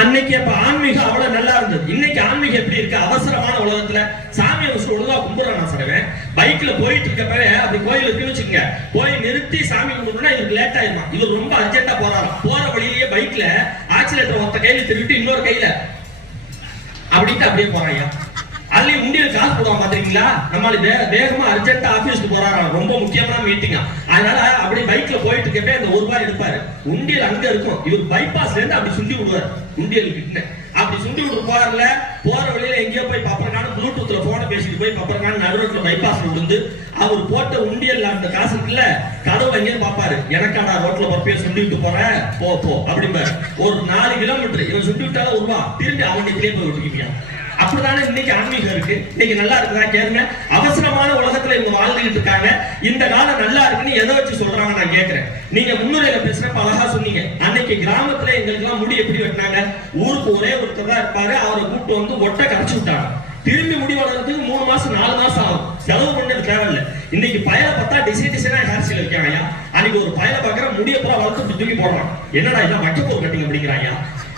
அன்னைக்கு அப்ப ஆன்மீகம் அவ்வளவு நல்லா இருந்தது. இன்னைக்கு ஆன்மீகம் எப்படி இருக்கு? அவசரமான உலகத்துல சாமியை ஒழுங்கா கும்பிடுறான் சார். பைக்ல போயிட்டு இருக்கப்பவே அப்படி கோயில் இருக்குன்னு வச்சுக்கோங்க, போய் நிறுத்தி சாமி கும்பிடணும்னா இவருக்கு லேட் ஆயிருமா. இவர் ரொம்ப அர்ஜென்டா போறாரு. போற வழியிலேயே பைக்ல ஆக்சிலேட்டர் ஒருத்த கையில திருவிட்டு இன்னொரு கையில அப்படின்ட்டு அப்படியே போறாங்க. அதுலயும் உண்டியல் காசு போடுவாங்க பாத்தீங்களா? நம்மளுக்கு வேகமா அர்ஜென்டா ஆபீஸ்க்கு போறாங்க, ரொம்ப முக்கியமான மீட்டிங். அதனால அப்படி பைக்ல போயிட்டு இருக்கப்ப அந்த ₹1 எடுப்பாரு. உண்டியல் அங்க இருக்கும். இவர் பைபாஸ்ல இருந்து அப்படி சுண்டி விடுவார் உண்டியல் கிட்ட. அப்படி சுண்டி விட்டு போறல போற வழியில எங்கேயோ போய் பப்பரக்கான ப்ளூடூத்ல போன பேசிட்டு போய் பப்பரக்கான நடுரோட்ல பைபாஸ்ல விழுந்து அவர் போட்ட உண்டியல் அந்த காசு இருக்குல்ல, கதவு எங்கேயும் பாப்பாரு. எனக்காடா ரோட்ல பப்பிய சுண்டி விட்டு போறேன், போ போ அப்படிம்பாரு. ஒரு 4 கிலோமீட்டர் இவன் சுண்டி விட்டாலும் ₹1, திரும்பி அவங்க போய் விட்டுக்கிப்பியா. அப்படிதானே இன்னைக்கு ஆன்மீகம் இருக்கு. இன்னைக்கு நல்லா இருக்குதா கேளுங்க. அவசரமான உலகத்துல இவங்க வாழ்ந்துகிட்டு இருக்காங்க. இந்த காலம் நல்லா இருக்குன்னு எதை வச்சு சொல்றாங்க நான் கேட்கிறேன். நீங்க முன்னுரையில பேசுறப்ப அழகா சொன்னீங்க. அன்னைக்கு கிராமத்துல எங்களுக்கு எல்லாம் முடி எப்படி வெட்டினாங்க? ஊருக்கு ஒரே ஒருத்தர் தான் இருப்பாரு, அவரை கூப்பிட்டு வந்து ஒட்டை கரைச்சு விட்டாங்க. திரும்பி முடி வளர்றதுக்கு 3 மாசம் 4 மாசம் ஆகும். செலவு பண்ணது தேவையில்லை. இன்னைக்கு பயல பார்த்தா டிசைனா ஹேர் ஸ்டைல் வைக்காங்க. அன்னைக்கு ஒரு பயல பாக்குற முடிய பூரா வளர்த்து தூக்கி போடுறான். என்னடா இதான் வைக்கப்போர் கட்டிங் அப்படிங்கிறாங்க.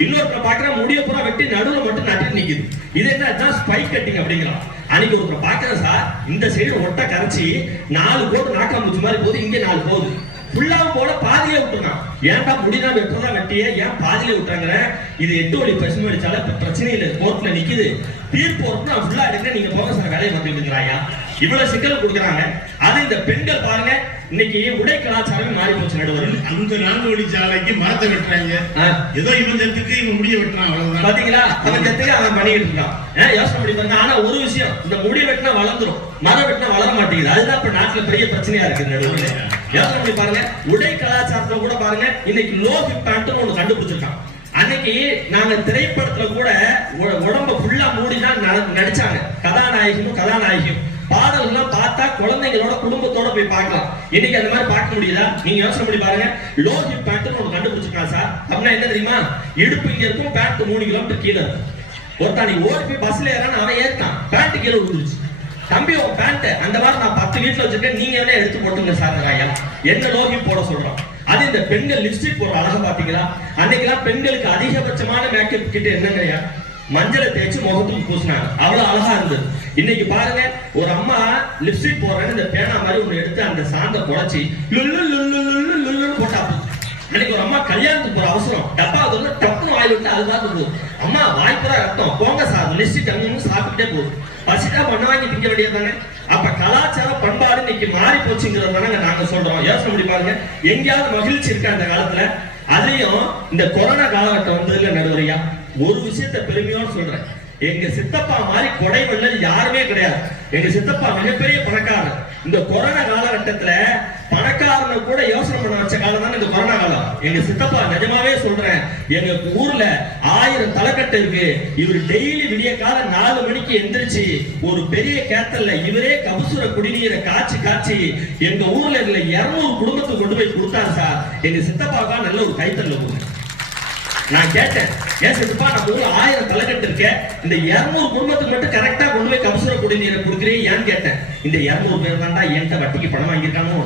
இன்னொரு பாக்குற முடிய பூரா வெட்டி நடுவுல மட்டும் நட்டு நிக்குது. இது என்ன ஸ்பைக் கட்டிங் அப்படிங்கிறான். அன்னைக்கு ஒரு பாக்குற சார், இந்த சைடு ஒட்டை கரைச்சி 4 கோடு நாக்காம்பூச்சி மாதிரி போகுது, இங்கே 4 போகுது. ஃபுல்லாவும் போல பாதியிலே விட்டுருக்கான். ஏன்டா முடிதான் வெட்டுறதா வெட்டியே ஏன் பாதியிலே விட்டாங்கிற? இது 8 வழி பசுமை அடிச்சால பிரச்சனை இல்லை, கோர்ட்ல நிக்குது. தீர்ப்பு வரணும், நான் ஃபுல்லா எடுக்க நீங்க போக சார் வேலையை வந்துருக்கிறாயா. இவ்வளவு சிக்கல் கொடுக்குறாங்க. அது இந்த பெண்கள் பாருங்க, இன்னைக்கு உடை கலாச்சாரமே மாறி போச்சு. நடுவர் அந்த 4 வழி சாலைக்கு மரத்தை வெட்டுறாங்க. ஏதோ இவன் சத்துக்கு இவன் முடிய வெட்டினான், அவ்வளவுதான். பாத்தீங்களா? அவன் சத்துக்கு அவன் பண்ணிட்டு இருக்கான். யோசனை பண்ணி பாருங்க. ஆனா ஒரு விஷயம், இந்த முடி வெட்டினா வளர்ந்துரும், மரம் வெட்டினா வளர மாட்டேங்குது. அதுதான் இப்ப நாட்டுல பெரிய பிரச்சனையா இருக்கு. நடுவர் யோசனை பண்ணி பாருங்க. உடை கலாச்சாரத்துல கூட பாருங்க, இன்னைக்கு லோ ஹிப் பேண்ட் ஒண்ணு கண்டுபிடிச்சிருக்கான். அன்னைக்கு நாங்க திரைப்படத்துல கூட உடம்ப ஃபுல்லா மூடிதான் நடிச்சாங்க கதாநாயகியும். பாடல் எல்லாம் பார்த்தா குழந்தைங்களோட குடும்பத்தோட போய் பார்க்கலாம். இன்னைக்கு அந்த மாதிரி பார்க்க முடியுதா? நீங்க யோசனை பண்ணி பாருங்க. லோ ஹிப் பேண்ட் ஒன்று கண்டுபிடிச்சிருக்கான் சார். அப்படின்னா என்ன தெரியுமா? இடுப்பு இங்க இருக்கும், பேண்ட் 3 கிலோமீட்டர் கீழே இருக்கும். ஒருத்தா நீ ஓடி போய் பஸ்ல ஏறான்னு அவன் ஏற்றான், பேண்ட் கீழே விழுந்துருச்சு. தம்பி உன் பேண்ட் அந்த மாதிரி நான் 10 வீட்டுல வச்சிருக்கேன், நீங்க என்ன எடுத்து போட்டுங்க சார். என்ன லோ ஹிப் போட சொல்றோம். அது இந்த பெண்கள் லிப்ஸ்டிக் போடுற அழகா பாத்தீங்களா? அன்னைக்கெல்லாம் பெண்களுக்கு அதிகபட்சமான மேக்கப் கிட்ட என்னங்கய்யா? மஞ்சளை தேய்ச்சி முகத்துக்கு பூசினாங்க, அவ்வளவு அழகா இருந்தது. இன்னைக்கு பாருங்க, ஒரு அம்மா லிப்ஸ்டிக் போடுறேன்னு இந்த பேனா மாதிரி ஒண்ணு எடுத்து அந்த சாந்த குறைச்சி போட்டா. அன்னைக்கு ஒரு அம்மா கல்யாணத்துக்கு போற அவசரம், டப்பா டப்புன்னு வாயில் விட்டு அதுதான் போகுது. அம்மா வாய்ப்புறா ரத்தம், போங்க சார் லிப்ஸ்டிக் அங்கன்னு சாப்பிட்டுட்டே போகுது. பசிட்டா பண்ண வாங்கி திங்க வேண்டியதானே. அப்ப கலாச்சார பண்பாடு இன்னைக்கு மாறி போச்சுங்கிறத நாங்க சொல்றோம். யோசனை பண்ணி பாருங்க. எங்கேயாவது மகிழ்ச்சி இருக்கா அந்த காலத்துல? அதையும் இந்த கொரோனா காலகட்டம் வந்ததுல நடுவரையா ஒரு விஷயத்த பெருமையோடு சொல்றேன். எங்க சித்தப்பா மாதிரி கொடை வள்ளல் யாருமே கிடையாது. எங்க சித்தப்பா மிகப்பெரிய பணக்காரர். இந்த கொரோனா காலகட்டத்துல பணக்காரனை கூட யோசனை பண்ண வச்ச காலம் தான் இந்த கொரோனா காலம். எங்க சித்தப்பா நிஜமாவே சொல்றேன், எங்க ஊர்ல 1000 தலைக்கட்டு இருக்கு. இவர் டெய்லி விடிய கால 4 மணிக்கு எந்திரிச்சு ஒரு பெரிய கேத்தல்ல இவரே கபசுர குடிநீரை காய்ச்சி எங்க ஊர்ல இதுல 200 குடும்பத்துக்கு கொண்டு போய் கொடுத்தாரு சார். எங்க சித்தப்பாக்கா நல்ல ஒரு கைத்தல்ல கொடுங்க. நான் கேட்டேன், ஏன் சித்தப்பா நம்ம ஊர்ல 1000 தலைக்கட்டு இருக்க, இந்த 200 குடும்பத்துக்கு மட்டும் கரெக்டா கொண்டு போய் கபசுர குடிநீரை கொடுக்குறீங்க ஏன்னு கேட்டேன். இந்த 200 பேர் தான்டா என்கிட்ட வட்டிக்கு பணம் வாங்கியிருக்கானோ.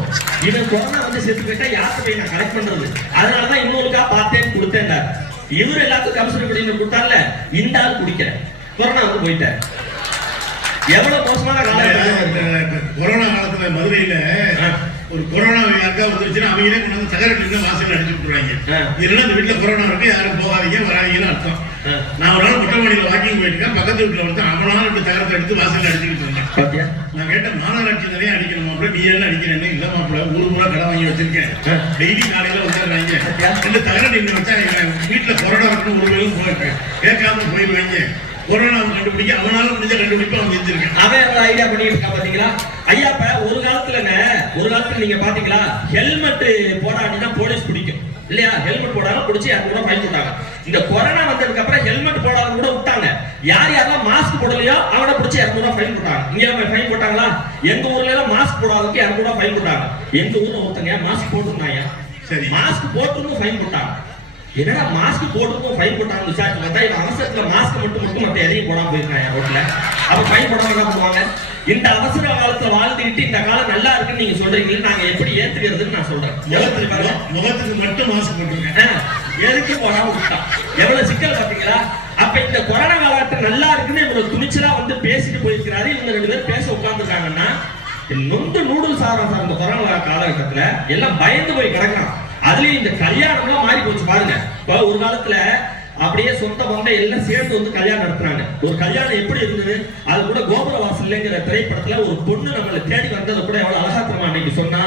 இவன் கொரோனா வந்து செத்து போயிட்டா யாருக்கு போய் நான் கலெக்ட் பண்றது? அதனாலதான் இன்னொருக்கா பார்த்தேன் கொடுத்தேன். இவரு எல்லாத்துக்கும் கபசுர குடிநீர் கொடுத்தார்ல, இந்த ஆள் குடிக்கிற கொரோனா வந்து போயிட்டார். எவ்வளவு மோசமான காலம். கொரோனா காலத்துல மதுரையில ஒரு கொரோனா யாருக்கா வந்துருச்சுன்னா அவங்களே கொண்டு வந்து சகரட்டு வாசல் அடிச்சு விட்டுருவாங்க. இல்லைன்னா இந்த வீட்டுல கொரோனா இருக்கு, யாரும் போகாதீங்க வராதீங்கன்னு அர்த்தம். நான் ஒரு நாள் முட்டமணியில வாக்கிங் போயிருக்கேன், பக்கத்து வீட்டுல வந்து அவனாலும் இப்படி தகரத்தை எடுத்து வாசல் அடிச்சுக்கிட்டு இருந்தேன். நான் கேட்டேன், மாநகராட்சி நிறைய அடிக்கணும் மாப்பிள்ள, நீ எல்லாம் அடிக்கிறேன்னு. இல்ல மாப்பிள்ள, ஊரு பூரா கடை வாங்கி வச்சிருக்கேன், டெய்லி காலையில வந்துடுறாங்க. 2 தகரட்டு இங்க வச்சா வீட்டுல கொரோனா இருக்குன்னு ஒரு வேலும் போயிருக்கேன், கேட்காம போயிடுவாங்க. கொரோனா கண்டுபிடிக்க அவனால முடிஞ்ச கண்டுபிடிப்பா அவன் செஞ்சிருக்கேன். அவன் ஐடியா பண்ணிட்டு இருக்கா பாத்தீங்களா? ஐயா இப்ப ஒரு காலத்துல நீங்க பாத்தீங்களா, ஹெல்மெட் போடாட்டினா போலீஸ் பிடிக்கும் இல்லையா? ஹெல்மெட் போடாம பிடிச்சி 200 ஃபைன் போட்டாங்க. இந்த கொரோனா வந்ததுக்கு அப்புறம் ஹெல்மெட் போடாத கூட விட்டாங்க. யாரெல்லாம் மாஸ்க் போடலையோ அவனை பிடிச்சி 200 ஃபைன் போட்டாங்க. இங்க ஃபைன் போட்டாங்களா? எங்க ஊர்ல எல்லாம் மாஸ்க் போடாததுக்கு 200 ஃபைன் போட்டாங்க. எங்க ஊர்ல ஒருத்தங்க மாஸ்க் போட்டுருந்தாங்க, சரி மாஸ்க் போட்டு ஃபைன் போட்டாங்க. என்னடா மாஸ்க் போட்டுக்கும் ஃபைன் போட்டாங்க விசாரிச்சு பார்த்தா, இவன் அவசரத்துல மாஸ்க் மட்டும் மத்த எதையும் போடாம போயிருக்காங்க ரோட்ல. அப்ப ஃபைன் போடாம என்ன பண்ணுவாங்க? இந்த அவசர காலத்துல வாழ்ந்துகிட்டு இந்த காலம் நல்லா இருக்குன்னு நீங்க சொல்றீங்களே, நாங்க எப்படி ஏத்துக்கிறதுன்னு நான் சொல்றேன். முகத்துக்கு மட்டும் மாஸ்க் போட்டுருக்கேன், எதுக்கு போடாம விட்டான், எவ்வளவு சிக்கல் பாத்தீங்களா? அப்ப இந்த கொரோனா காலத்துல நல்லா இருக்குன்னு இவ்வளவு துணிச்சலா வந்து பேசிட்டு போயிருக்கிறாரு. இவங்க 2 பேரும் பேச உட்கார்ந்துருக்காங்கன்னா நொந்து நூடுல்ஸ் ஆரம் சார். இந்த கொரோனா காலகட்டத்துல எல்லாம் பயந்து போய் கிடக்குறான். அதுலயும் இந்த கல்யாணம்லாம் மாறி போச்சு பாருங்க. இப்ப ஒரு காலத்துல அப்படியே சொந்த பந்த எல்லாம் சேர்ந்து வந்து கல்யாணம் நடத்துறாங்க. ஒரு கல்யாணம் எப்படி இருந்தது, அது கூட கோபுர வாசல்ங்கிற திரைப்படத்துல ஒரு பொண்ணு நம்மளை தேடி வந்ததை கூட எவ்வளவு அழகாத்திரமா அன்னைக்கு சொன்னா.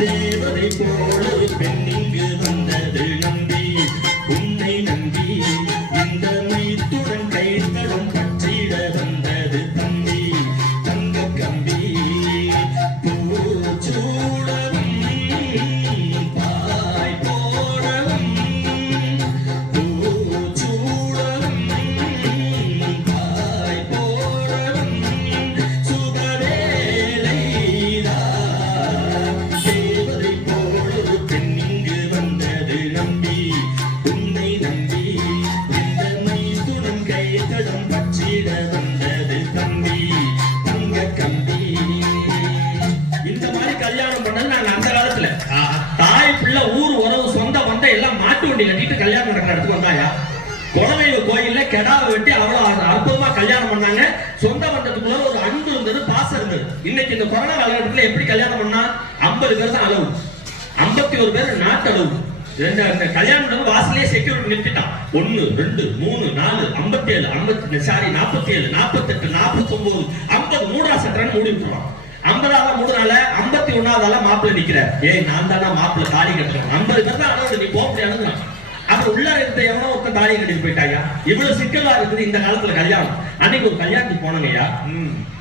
தேவதை போல ஒரு பெண் இங்கு வந்தது நம்பி, உன்னை நம்பி இந்த மைத்துடன் கைத்தடம் பற்றிட வந்தது தம்பி. தங்க கம்பி பூச்சூடவும் பாய் போடவும், பூச்சூடவும் பாய் போடவும் சுபவேளைதான். இந்த மாதிரி கல்யாணம் பண்ணது நாங்க அந்த காலத்துல. தாய் பிள்ளை ஊர் உறவு சொந்த பந்த எல்லாம் மாட்டு வண்டி கட்டிட்டு கல்யாணம் நடக்கிற இடத்துக்கு வந்தாயா. குலதெய்வ கோயில்ல கெடாவை வெட்டி அவ்வளவு அற்புதமா கல்யாணம் பண்ணாங்க. சொந்த பந்தத்துக்குள்ள ஒரு அன்பு இருந்தது, பாசம் இருந்தது. இன்னைக்கு இந்த கொரோனா காலகட்டத்துல எப்படி கல்யாணம் பண்ணா 50 பேர் தான் அளவு, 51 பேர் நாட்டு அளவு. கல்யாணம் வாசலே செக்யூரிட்டி நிறுத்திட்டான். 1 2 3 4 57 47 48 49 50 மூடா சட்டன்னு மூடி விட்டுறான். 50ஆவது மூடுனால 51ஆவதால மாப்பிள்ளை நிக்கிற. ஏய் நான் தானா மாப்பிள்ளை தாலி கட்டுறேன். 50 பேர் தான் அளவு, நீ போக முடியாதுங்க. அப்புறம் உள்ள இருந்த எவனோ ஒருத்தன் தாலி கட்டிட்டு போயிட்டாயா. இவ்வளவு சிக்கலா இருக்குது இந்த காலத்துல கல்யாணம். அன்னைக்கு ஒரு கல்யாணத்துக்கு போனங்கய்யா,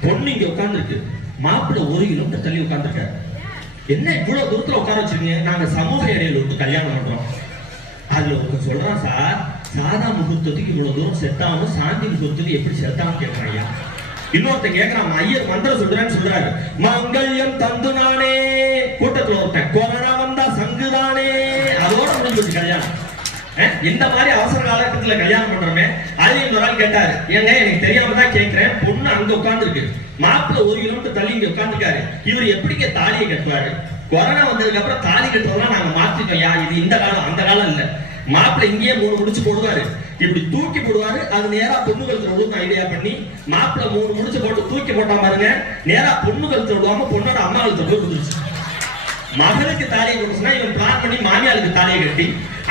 பொண்ணு இங்க உட்கார்ந்து இருக்கு, மாப்பிள்ளை 1 கிலோமீட்டர் தள்ளி உட்கார்ந்துருக்காரு. என்ன இவ்வளவு தூரத்துல உட்கார வச்சிருக்கீங்க? நாங்க சமூக இடையில விட்டு கல்யாணம் பண்றோம். அதுல ஒருத்தன் சொல்றான், சார் சாதா முகூர்த்தத்துக்கு இவ்வளவு தூரம் செட் ஆகணும், சாந்தி முகூர்த்தத்துக்கு எப்படி செட் ஆகும் கேட்கறாங்க. இன்னொருத்தன் கேட்கறான், ஐயர் மந்திரம் சொல்றான்னு சொல்றாரு. மங்கல்யம் தந்து நானே. கூட்டத்துல ஒருத்தன் கொரோனா வந்தா சங்குதானே. அதோட முடிஞ்சு கல்யாணம். இந்த மாதிரி அவசர காலகட்டத்துல கல்யாணம் பண்றோமே. அதுலயும் ஒரு ஆள் கேட்டாரு, ஏங்க எனக்கு தெரியாம தான் கேட்கிறேன், பொண்ணு அங்க உட்கார்ந்து இருக்கு, மாப்பிள்ள 1 கிலோமீட்டர் தள்ளி இங்க உட்கார்ந்துருக்காரு, இவர் எப்படிங்க தாலியை கட்டுவாரு? கொரோனா வந்ததுக்கு அப்புறம் தாலி கட்டுறதெல்லாம் நாங்க மாத்திட்டோம். யா இது இந்த காலம், அந்த காலம் இல்ல. மாப்பிள்ள இங்கேயே 3 முடிச்சு போடுவாரு, இப்படி தூக்கி போடுவாரு. அது நேரா பொண்ணு கழுத்துல விடுவோம் ஐடியா பண்ணி. மாப்பிள்ள 3 முடிச்சு போட்டு தூக்கி போட்டா பாருங்க, நேரா பொண்ணு கழுத்துல விடுவாம பொண்ணோட அம்மா கழுத்துல போய் விழுந்துருச்சு. மகனுக்கு தாலியை கொடுச்சுன்னா இவன் பிளான் பண்ணி மாமியாருக்கு தாலியை கட்டி,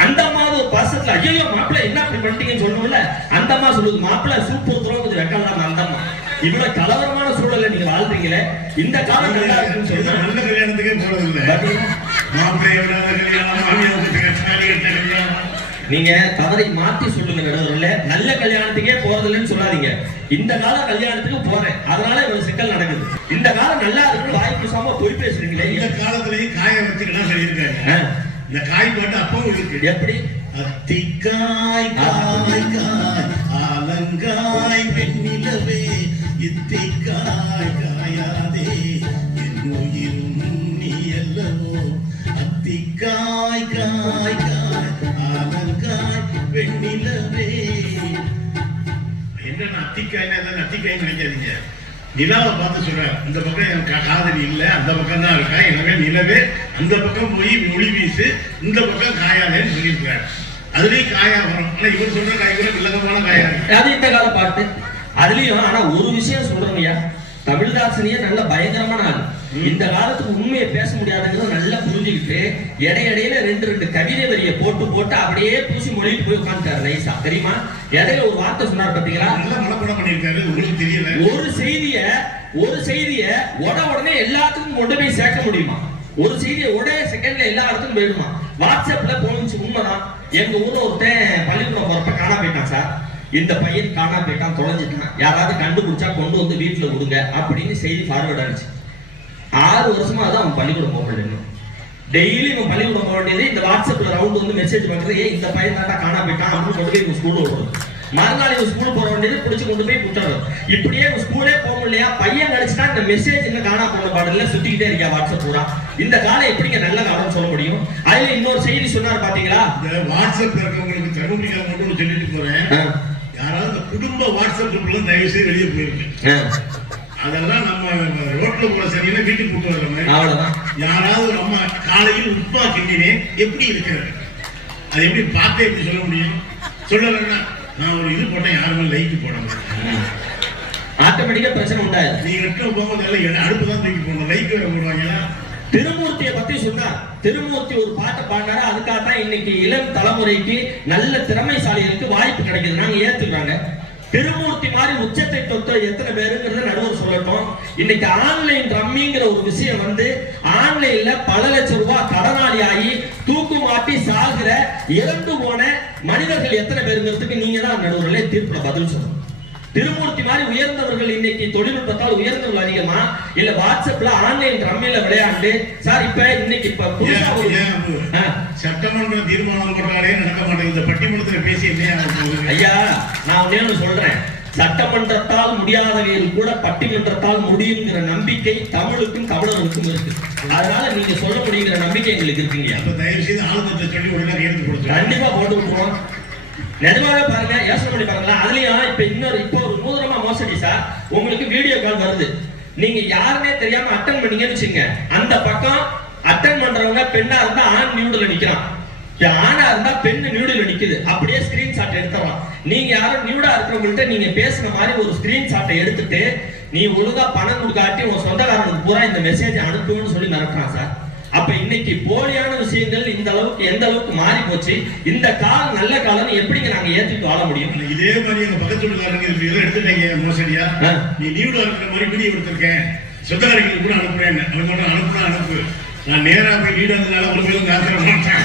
அந்த அம்மா ஒரு பாசத்துல ஐயோ மாப்பிள்ள என்ன அப்படி பண்ணிட்டீங்கன்னு சொன்னோம்ல, அந்த அம்மா சொல்லுது மாப்பிள்ள சூப் ஊத்துறோம் கொஞ்சம் வெக்கலாம். அந்த அம்மா இவ்வளவு கலவரமான சூழல்ல நீங்க வாழ்றீங்களே, இந்த காலம் நல்லா இருக்குன்னு சொல்றேன். நல்ல கல்யாணத்துக்கே போறது இல்லை. மாப்பிள்ளையோட கல்யாணம், மாமியாருக்கு தாலி கட்ட கல்யாணம். நீங்க தவறை மாத்தி சொல்லுங்க நடுவர்களே. நல்ல கல்யாணத்துக்கே போறதில்லைன்னு சொல்லாதீங்க. இந்த கால கல்யாணத்துக்கு போறேன், அதனால இவ்வளவு சிக்கல் நடக்குது. இந்த காலம் நல்லா இருக்கு வாய்ப்பு சாம போய் பேசுறீங்களே. இந்த காலத்திலேயே காய வச்சுக்கலாம் சொல்லியிருக்காங்க. இந்த காய் பாட்டு அப்பவும் இருக்கு. எப்படி? அத்திக்காய் காய் காய் ஆலங்காய் வெண்ணிலவே, இத்திக்காய் காயாதே என் உயிரும் நீ அல்லவோ. அத்திக்காய் காய் காய் ஆலங்காய் வெண்ணிலவே. என்ன அத்திக்காய்னா அத்திக்காய் நினைக்காதீங்க. நிலாவை பார்த்து சொல்றேன், இந்த பக்கம் என் காதலி இல்ல, அந்த பக்கம் தான் இருக்கா, எனவே நிலவே அந்த பக்கம் போய் ஒளி வீசு, இந்த பக்கம் காயாதேன்னு சொல்லியிருக்காரு. அதுலயும் காயா வரும். ஆனா இவர் சொல்ற காய் கூட வில்லகமான காயா இருக்கு. அது இந்த கால பாட்டு. அதுலயும் ஆனா ஒரு விஷயம் சொல்றேங்கய்யா, தமிழ்தாசனியே நல்ல பயங்கரமான ஆள். இந்த காலத்துக்கு உண்மையை பேச முடியாதுங்கிறத நல்லா புரிஞ்சுக்கிட்டு இடையிடையில 2 கவிதை வரியை போட்டு போட்டு அப்படியே பூசி மொழிட்டு போய் உட்காந்துட்டாரு நைசா. தெரியுமா? இடையில ஒரு வார்த்தை சொன்னார் பாத்தீங்களா? நல்லா மனப்பாடம் பண்ணிருக்காரு. உங்களுக்கு தெரியல, ஒரு செய்திய உடனே எல்லாத்துக்கும் கொண்டு போய் சேர்க்க முடியுமா? ஒரு செய்தியை உடனே செகண்ட்ல எல்லா இடத்துக்கும் போயிடுமா? வாட்ஸ்அப்ல போனுச்சு. உண்மைதான். எங்க ஊர்ல ஒருத்தன் பள்ளிக்கூடம் போறப்ப காணா போயிட்டான் சார். இந்த பையன் காணா போயிட்டான், தொலைஞ்சிட்டான், யாராவது கண்டுபிடிச்சா கொண்டு வந்து வீட்டுல விடுங்க அப்படின்னு செய்தி ஃபார்வர்ட் ஆனிச்சு. 6 வருஷமா தான் அவன் பள்ளிக்கூடம் போக முடியல. டெய்லி இவன் பள்ளிக்கூடம் போக வேண்டியது இந்த வாட்ஸ்அப்ல ரவுண்ட் வந்து மெசேஜ் பண்றது, இந்த பையன் தாண்டா காணா போயிட்டான் அப்படின்னு கொண்டு போய் இவன் ஸ்கூல்ல விடுறது. மறுநாள் இவன் ஸ்கூல் போக வேண்டியது பிடிச்சு கொண்டு போய் விட்டுறது. இப்படியே இவன் ஸ்கூலே போக முடியலையா, பையன் கிடைச்சிட்டா இந்த மெசேஜ் இன்னும் காணா போன பாடல சுத்திக்கிட்டே இருக்கா வாட்ஸ்அப் பூரா. இந்த காலம் எப்படிங்க நல்ல காலம் சொல்ல முடியும்? அதுல இன்னொரு செய்தி சொன்னார் பாத்தீங்களா, இந்த வாட்ஸ்அப்ல இருக்கவங்களுக்கு தருமபுரியா மட்டும் சொல்லிட்டு போறேன், யாராவது இந்த குடும்ப வாட்ஸ்அப் குரூப்ல தயவு செய்து வெளியே போயிருக்கு. அதெல்லாம் நம்ம ரோட்ல போற சரியில்லை, வீட்டுக்கு கூட்டு வர மாதிரி அவ்வளவுதான். யாராவது நம்ம காலையில் உப்பா கிண்டினேன் எப்படி இருக்கிறது, அது எப்படி பார்த்தே எப்படி சொல்ல முடியும்? சொல்லலைன்னா நான் ஒரு இது போட்டேன், யாருமே லைக் போட முடியும், ஆட்டோமேட்டிக்கா பிரச்சனை உண்டாது. நீங்க வெட்ட போகும்போது அடுப்பு தான் தூக்கி போடணும், லைக் வேற போடுவாங்க. திருமூர்த்தியை பத்தி சொன்னார். திருமூர்த்தி ஒரு பாட்டை பாடினாரு. அதுக்காக தான் இன்னைக்கு இளம் தலைமுறைக்கு நல்ல திறமைசாலிகளுக்கு வாய்ப்பு கிடைக்குது, நாங்க ஏத்துக்கிறாங்க. திருமூர்த்தி மாதிரி உச்சத்தை தொட்ட எத்தனை பேருங்கிறத நடுவர் சொல்லட்டும். இன்னைக்கு ஆன்லைன் ரம்மிங்கிற ஒரு விஷயம் வந்து ஆன்லைன்ல பல லட்சம் ரூபாய் கடனாளி ஆகி தூக்கு மாட்டி சாகுற இறந்து போன மனிதர்கள் எத்தனை பேருங்கிறதுக்கு நீங்க தான் நடுவர்களே தீர்ப்புல பதில் சொல்லணும். திருமூர்த்தி மாதிரி உயர்ந்தவர்கள் இன்னைக்கு தொழில்நுட்பத்தால் உயர்ந்தவர்கள் அதிகமா இல்ல வாட்ஸ்அப்ல ஆன்லைன் ரம்மியில விளையாண்டு சார் இப்ப சட்டமன்ற தீர்மானம் போட்டாலே நடக்க மாட்டேங்குது, பட்டிமன்றத்தில் பேசி என்ன ஐயா நான் ஒண்ணு சொல்றேன், சட்டமன்றத்தால் முடியாதவையில் கூட பட்டிமன்றத்தால் முடியுங்கிற நம்பிக்கை தமிழுக்கும் தமிழர்களுக்கும் இருக்கு. அதனால நீங்க சொல்ல முடியுங்கிற நம்பிக்கை எங்களுக்கு இருக்குங்க. தயவு செய்து ஆளுநர் சொல்லி உடனே எடுத்து கொடுத்து கண்டிப்பா போட்டு விட்டுருவோம். நிஜமாவே பாருங்க, யோசனை பண்ணி பாருங்களா. அதுலயும் இப்போ ஒரு நூதனமா மோசடி சார், உங்களுக்கு வீடியோ கால் வருது, நீங்க யாருன்னே தெரியாம அட்டன் பண்ணீங்கன்னு வச்சுங்க, அந்த பக்கம் அட்டன் பண்றவங்க பெண்ணா இருந்தா ஆண் நியூடுல நிக்கிறான், ஆணா இருந்தா பெண்ணு நியூடுல நிக்குது. அப்படியே ஸ்கிரீன்ஷாட் எடுத்துறோம். நீங்க யாரும் நியூடா இருக்கிறவங்கள்ட்ட நீங்க பேசுன மாதிரி ஒரு ஸ்கிரீன்ஷாட்டை எடுத்துட்டு நீ ஒழுங்கா பணம் கொடுக்காட்டி உன் சொந்தக்காரனுக்கு பூரா இந்த மெசேஜ் அனுப்புன்னு சொல்லி மிரட்டுறான் சார். அப்ப இன்னைக்கு போலியான விஷயங்கள் இந்த அளவுக்கு எந்த அளவுக்கு மாறி போச்சு, இந்த காலம் நல்ல காலம் எப்படிங்க நாங்க ஏத்துட்டு வாழ முடியும்? இதே மாதிரி எங்க பக்கத்து வீட்டுக்காரங்க எடுத்துட்டீங்க மோசடியா, நீ நியூடா இருக்கிற மாதிரி வீடியோ எடுத்திருக்கேன், சொந்தக்காரங்களுக்கு கூட அனுப்புறேன், அனுப்பு, நான் நேரா போய் வீடு வந்ததுனால ஒரு பேரும் காத்திர மாட்டேன்,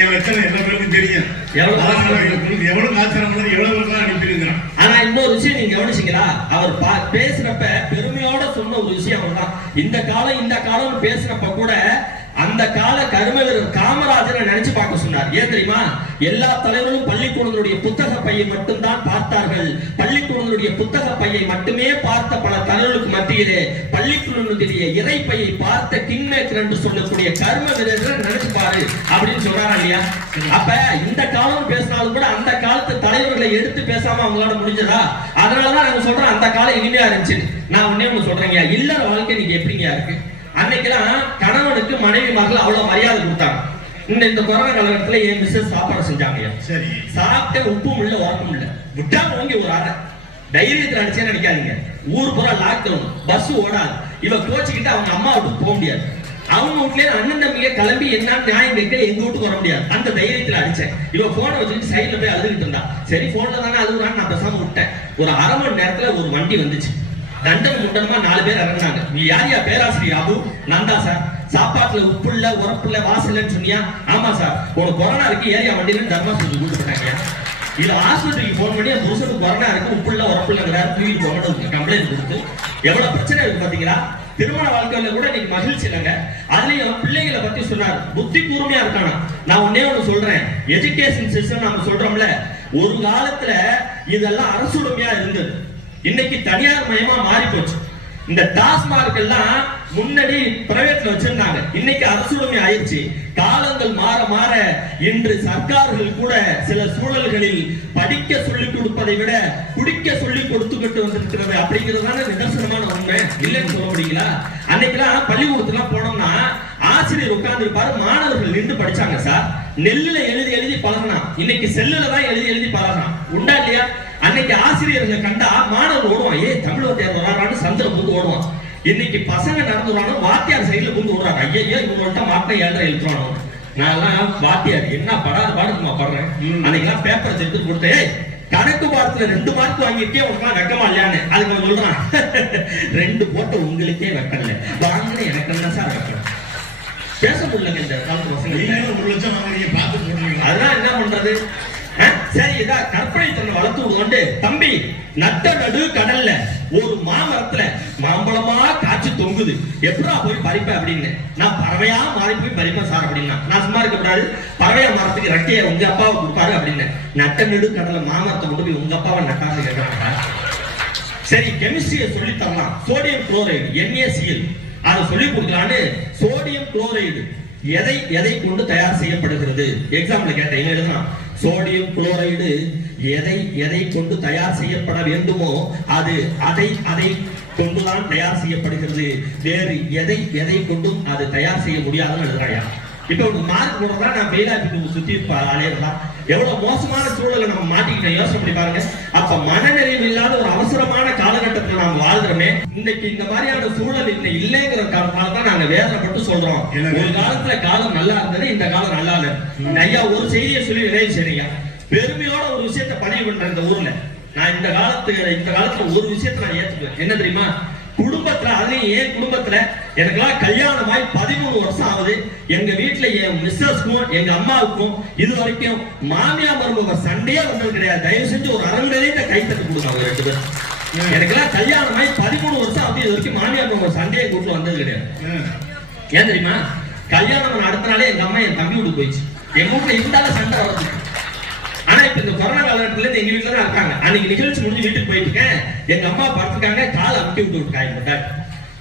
என் லட்சணம் எல்லா பேருக்கும் தெரியும், எவ்வளவு காத்திரம் எவ்வளவு பேரும் அனுப்பியிருக்கிறான். ஆனா இன்னொரு விஷயம் நீங்க கவனிச்சீங்களா, அவர் பேசுறப்ப பெருமையோட சொன்ன ஒரு விஷயம் தான், இந்த காலம் பேசுறப்ப கூட அந்த கால கர்ம வீரர் காமராஜரை நினைச்சு பார்க்க சொன்னார். ஏன் தெரியுமா, எல்லா தலைவர்களும் பள்ளிக்கூடங்களுடைய புத்தக பையை மட்டும்தான் பார்த்தார்கள், பள்ளிக்கூடங்களுடைய புத்தக பையை மட்டுமே பார்த்த பல தலைவர்களுக்கு மத்தியிலே பள்ளிக்கூடங்களுடைய இறை பையை பார்த்த கிங் மேக்கர் என்று சொல்லக்கூடிய கர்ம வீரர்களை நினைச்சு பாரு அப்படின்னு சொல்றாரா இல்லையா? அப்ப இந்த காலம் பேசினாலும் கூட அந்த காலத்து தலைவர்களை எடுத்து பேசாம அவங்களால முடிஞ்சதா? அதனாலதான் நாங்க சொல்றோம் அந்த காலம் இனிமையா இருந்துச்சு. நான் ஒன்னே ஒண்ணு சொல்றேங்க, இல்லற வாழ்க்கை நீங்க எப்படிங்க இருக்கு? அன்னைக்கெல்லாம் கணவனுக்கு மனைவி மகள் அவ்வளவு மரியாதை கொடுத்தாங்க. இந்த கொரோனா காலகட்டத்துல என் மிஸ்ஸஸ் சாப்பாடு செஞ்சாங்க, சரி சாப்பிட்ட உப்பும் இல்ல உரப்பும் இல்ல, விட்டா வாங்கி ஒரு அரை தைரியத்தில் அடிச்சேன்னு நினைக்காதீங்க. ஊர் பூரா லாக்டவுன், பஸ் ஓடாது, இவ கோச்சிக்கிட்டு அவங்க அம்மா வீட்டுக்கு போக முடியாது, அவங்க வீட்லயே அண்ணன் தம்பிய கிளம்பி என்ன நியாயம் கேட்க எங்க வீட்டுக்கு வர முடியாது. அந்த தைரியத்துல அடிச்சேன். இவ போனை வச்சுட்டு சைட்ல போய் அழுதுகிட்டு இருந்தா, சரி போன்ல தானே அழுகுறான்னு நான் பேசாம விட்டேன். ஒரு அரை மணி நேரத்துல ஒரு வண்டி வந்துச்சு, தண்டம் முண்டனமா 4 பேர் இறங்கினாங்க. நீ யாரியா? பேராசிரியர் அபு. நான் தான் சார். சாப்பாட்டுல உப்பு இல்ல உரப்பு இல்ல வாசல்னு சொன்னியா? ஆமா சார். உனக்கு கொரோனா இருக்கு, ஏரியா வண்டியில தர்மாஸ்பத்திரி கூட்டு போட்டாங்க. இதுல ஆஸ்பத்திரிக்கு போன் பண்ணி புருஷனுக்கு கொரோனா இருக்கு, உப்பு இல்ல உரப்பு இல்லங்கிறாரு, தூக்கி போகணும் கம்ப்ளைண்ட் கொடுத்து எவ்வளவு பிரச்சனை இருக்கு பாத்தீங்களா? திருமண வாழ்க்கையில கூட இன்னைக்கு மகிழ்ச்சி இல்லைங்க. அதுலயும் பிள்ளைகளை பத்தி சொன்னார், புத்தி கூர்மையா இருக்கானா. நான் ஒன்னே ஒண்ணு சொல்றேன், எஜுகேஷன் சிஸ்டம் நாம சொல்றோம்ல, ஒரு காலத்துல இதெல்லாம் அரசுடைமையா இருந்தது, இன்னைக்கு தனியார் மயமா மாறி போச்சு. இந்த டாஸ்மார்க் எல்லாம் முன்னாடி பிரைவேட்ல வச்சிருந்தாங்க, இன்னைக்கு அரசுடைமை ஆயிடுச்சு. காலங்கள் மாற மாற இன்று சர்க்கார்கள் கூட சில சூழல்களில் படிக்க சொல்லிக் கொடுப்பதை விட குடிக்க சொல்லி கொடுத்துக்கிட்டு வந்திருக்கிறது அப்படிங்கிறதான நிதர்சனமான உண்மை. இல்லைன்னு சொல்ல முடியுங்களா? அன்னைக்கெல்லாம் பள்ளிக்கூடத்துல போனோம்னா ஆசிரியர் உட்கார்ந்து இருப்பாரு, மாணவர்கள் நின்று படிச்சாங்க சார். நெல்லுல எழுதி எழுதி பழகலாம், இன்னைக்கு செல்லுல தான் எழுதி எழுதி பழகலாம். உண்டா இல்லையா? அன்னைக்கு ஆசிரியர்களை கண்டா மாணவர் ஓடுவான், ஏ தமிழ் வாத்தியார் வரான்னு சந்திரம் பூந்து ஓடுவான். இன்னைக்கு பசங்க நடந்துறானோ வாத்தியார் சைடுல பூந்து ஓடுறாங்க, ஐயோ இவங்கள்ட்ட மாட்டை 7:30 எழுத்துறானோ. நான் வாத்தியார் என்ன படாத பாடுமா படுறேன். அன்னைக்கெல்லாம் பேப்பரை எடுத்து கொடுத்தேன், கணக்கு பாடத்துல 2 மார்க் வாங்கியிருக்கே உனக்கு வெக்கமா இல்லையான்னு. அதுக்கு அவன் சொல்றான், 2 போட்ட உங்களுக்கே வெக்கல, வாங்கின எனக்கு என்ன சார் வெக்கம்? பேச முடியலங்க இந்த காலத்து பசங்க. அதெல்லாம் என்ன பண்றது? சரி, இதா கற்பனை தன்னை வளர்த்து விடுவோண்டு தம்பி, நட்ட நடு கடல்ல ஒரு மாமரத்துல மாம்பழமா காய்ச்சி காய்ச்சி தொங்குது, எப்படா போய் பறிப்ப அப்படின்னு. நான் பறவையா மாறி போய் பறிப்பேன் சார் அப்படின்னா. நான் சும்மா இருக்கக்கூடாது, பறவையா மரத்துக்கு ரெட்டையை உங்க அப்பாவை கொடுப்பாரு அப்படின்னு. நட்ட நெடு கடலை மாமரத்தை கொண்டு போய் உங்க அப்பாவை நட்டான்னு கேட்கறாங்க. சரி, கெமிஸ்ட்ரியை சொல்லி தரலாம். சோடியம் குளோரைடு NaCl அதை சொல்லி கொடுக்கலான்னு சோடியம் குளோரைடு எதை கொண்டு தயார் செய்யப்படுகிறது? எக்ஸாம்பிள் கேட்டேன், எழுதலாம். சோடியம் குளோரைடு எதை கொண்டு தயார் செய்யப்பட வேண்டுமோ அதை கொண்டுதான் தயார் செய்யப்படுகிறது. வேறு எதை கொண்டும் அது தயார் செய்ய முடியாதுன்னு எழுதுறாயா. இப்ப ஒரு மார்க் போடுறதா நான் பெயிலாப்பி சுத்தி அலையறதா? எவ்வளவு மோசமான சூழலை நம்ம மாட்டிக்கிட்டோம், யோசனை பண்ணி பாருங்க. அப்ப மனநிறைவு இல்லாத ஒரு அவசரமான காலகட்டத்தில் நாம் வாழ்றோமே. இன்னைக்கு இந்த மாதிரியான சூழல் இன்னும் இல்லைங்கிற காலத்தான் நாங்க வேதனைப்பட்டு சொல்றோம். ஒரு காலத்துல காலம் நல்லா இருந்தது, இந்த காலம் நல்லா இல்லை. ஐயா ஒரு செய்தியை சொல்லி நிறைவு செய்றீங்க. பெருமையோட ஒரு விஷயத்தை பதிவு பண்றேன் இந்த ஊர்ல. நான் இந்த காலத்துல ஒரு விஷயத்தை நான் ஏத்துக்குவேன். என்ன தெரியுமா? குடும்பத்துல, அதுலயும் என் குடும்பத்துல எனக்கெல்லாம் கல்யாணமாய் 13 வருஷம் ஆகுது. எங்க வீட்டுல என் மிஸ்ஸஸ்க்கும் எங்க அம்மாவுக்கும் இது வரைக்கும் மாமியா மருமக சண்டையே வந்தது கிடையாது. தயவு செஞ்சு ஒரு அரங்கடையில கைத்தட்டு கொடுங்க 2 பேரும். எனக்கெல்லாம் கல்யாணமாய் 13 வருஷம் ஆகுது, இது வரைக்கும் மாமியா மருமக சண்டையே கூட்டு வந்தது கிடையாது. ஏன் தெரியுமா? கல்யாணம் அடுத்த நாளே எங்க அம்மா என் தம்பி வீட்டுக்கு போயிடுச்சு. எங்க வீட்டுல இருந்தாலும் சண்டை வரது. ஆனா இப்ப இந்த கொரோனா காலகட்டத்துல எங்க வீட்டுல தான் இருக்காங்க. அன்னைக்கு நிகழ்ச்சி முடிஞ்சு வீட்டுக்கு போயிட்டு எங்க அம்மா படுத்துக்காங்க, காலை அமுக்கி விட்டு காயப்பட்டார்.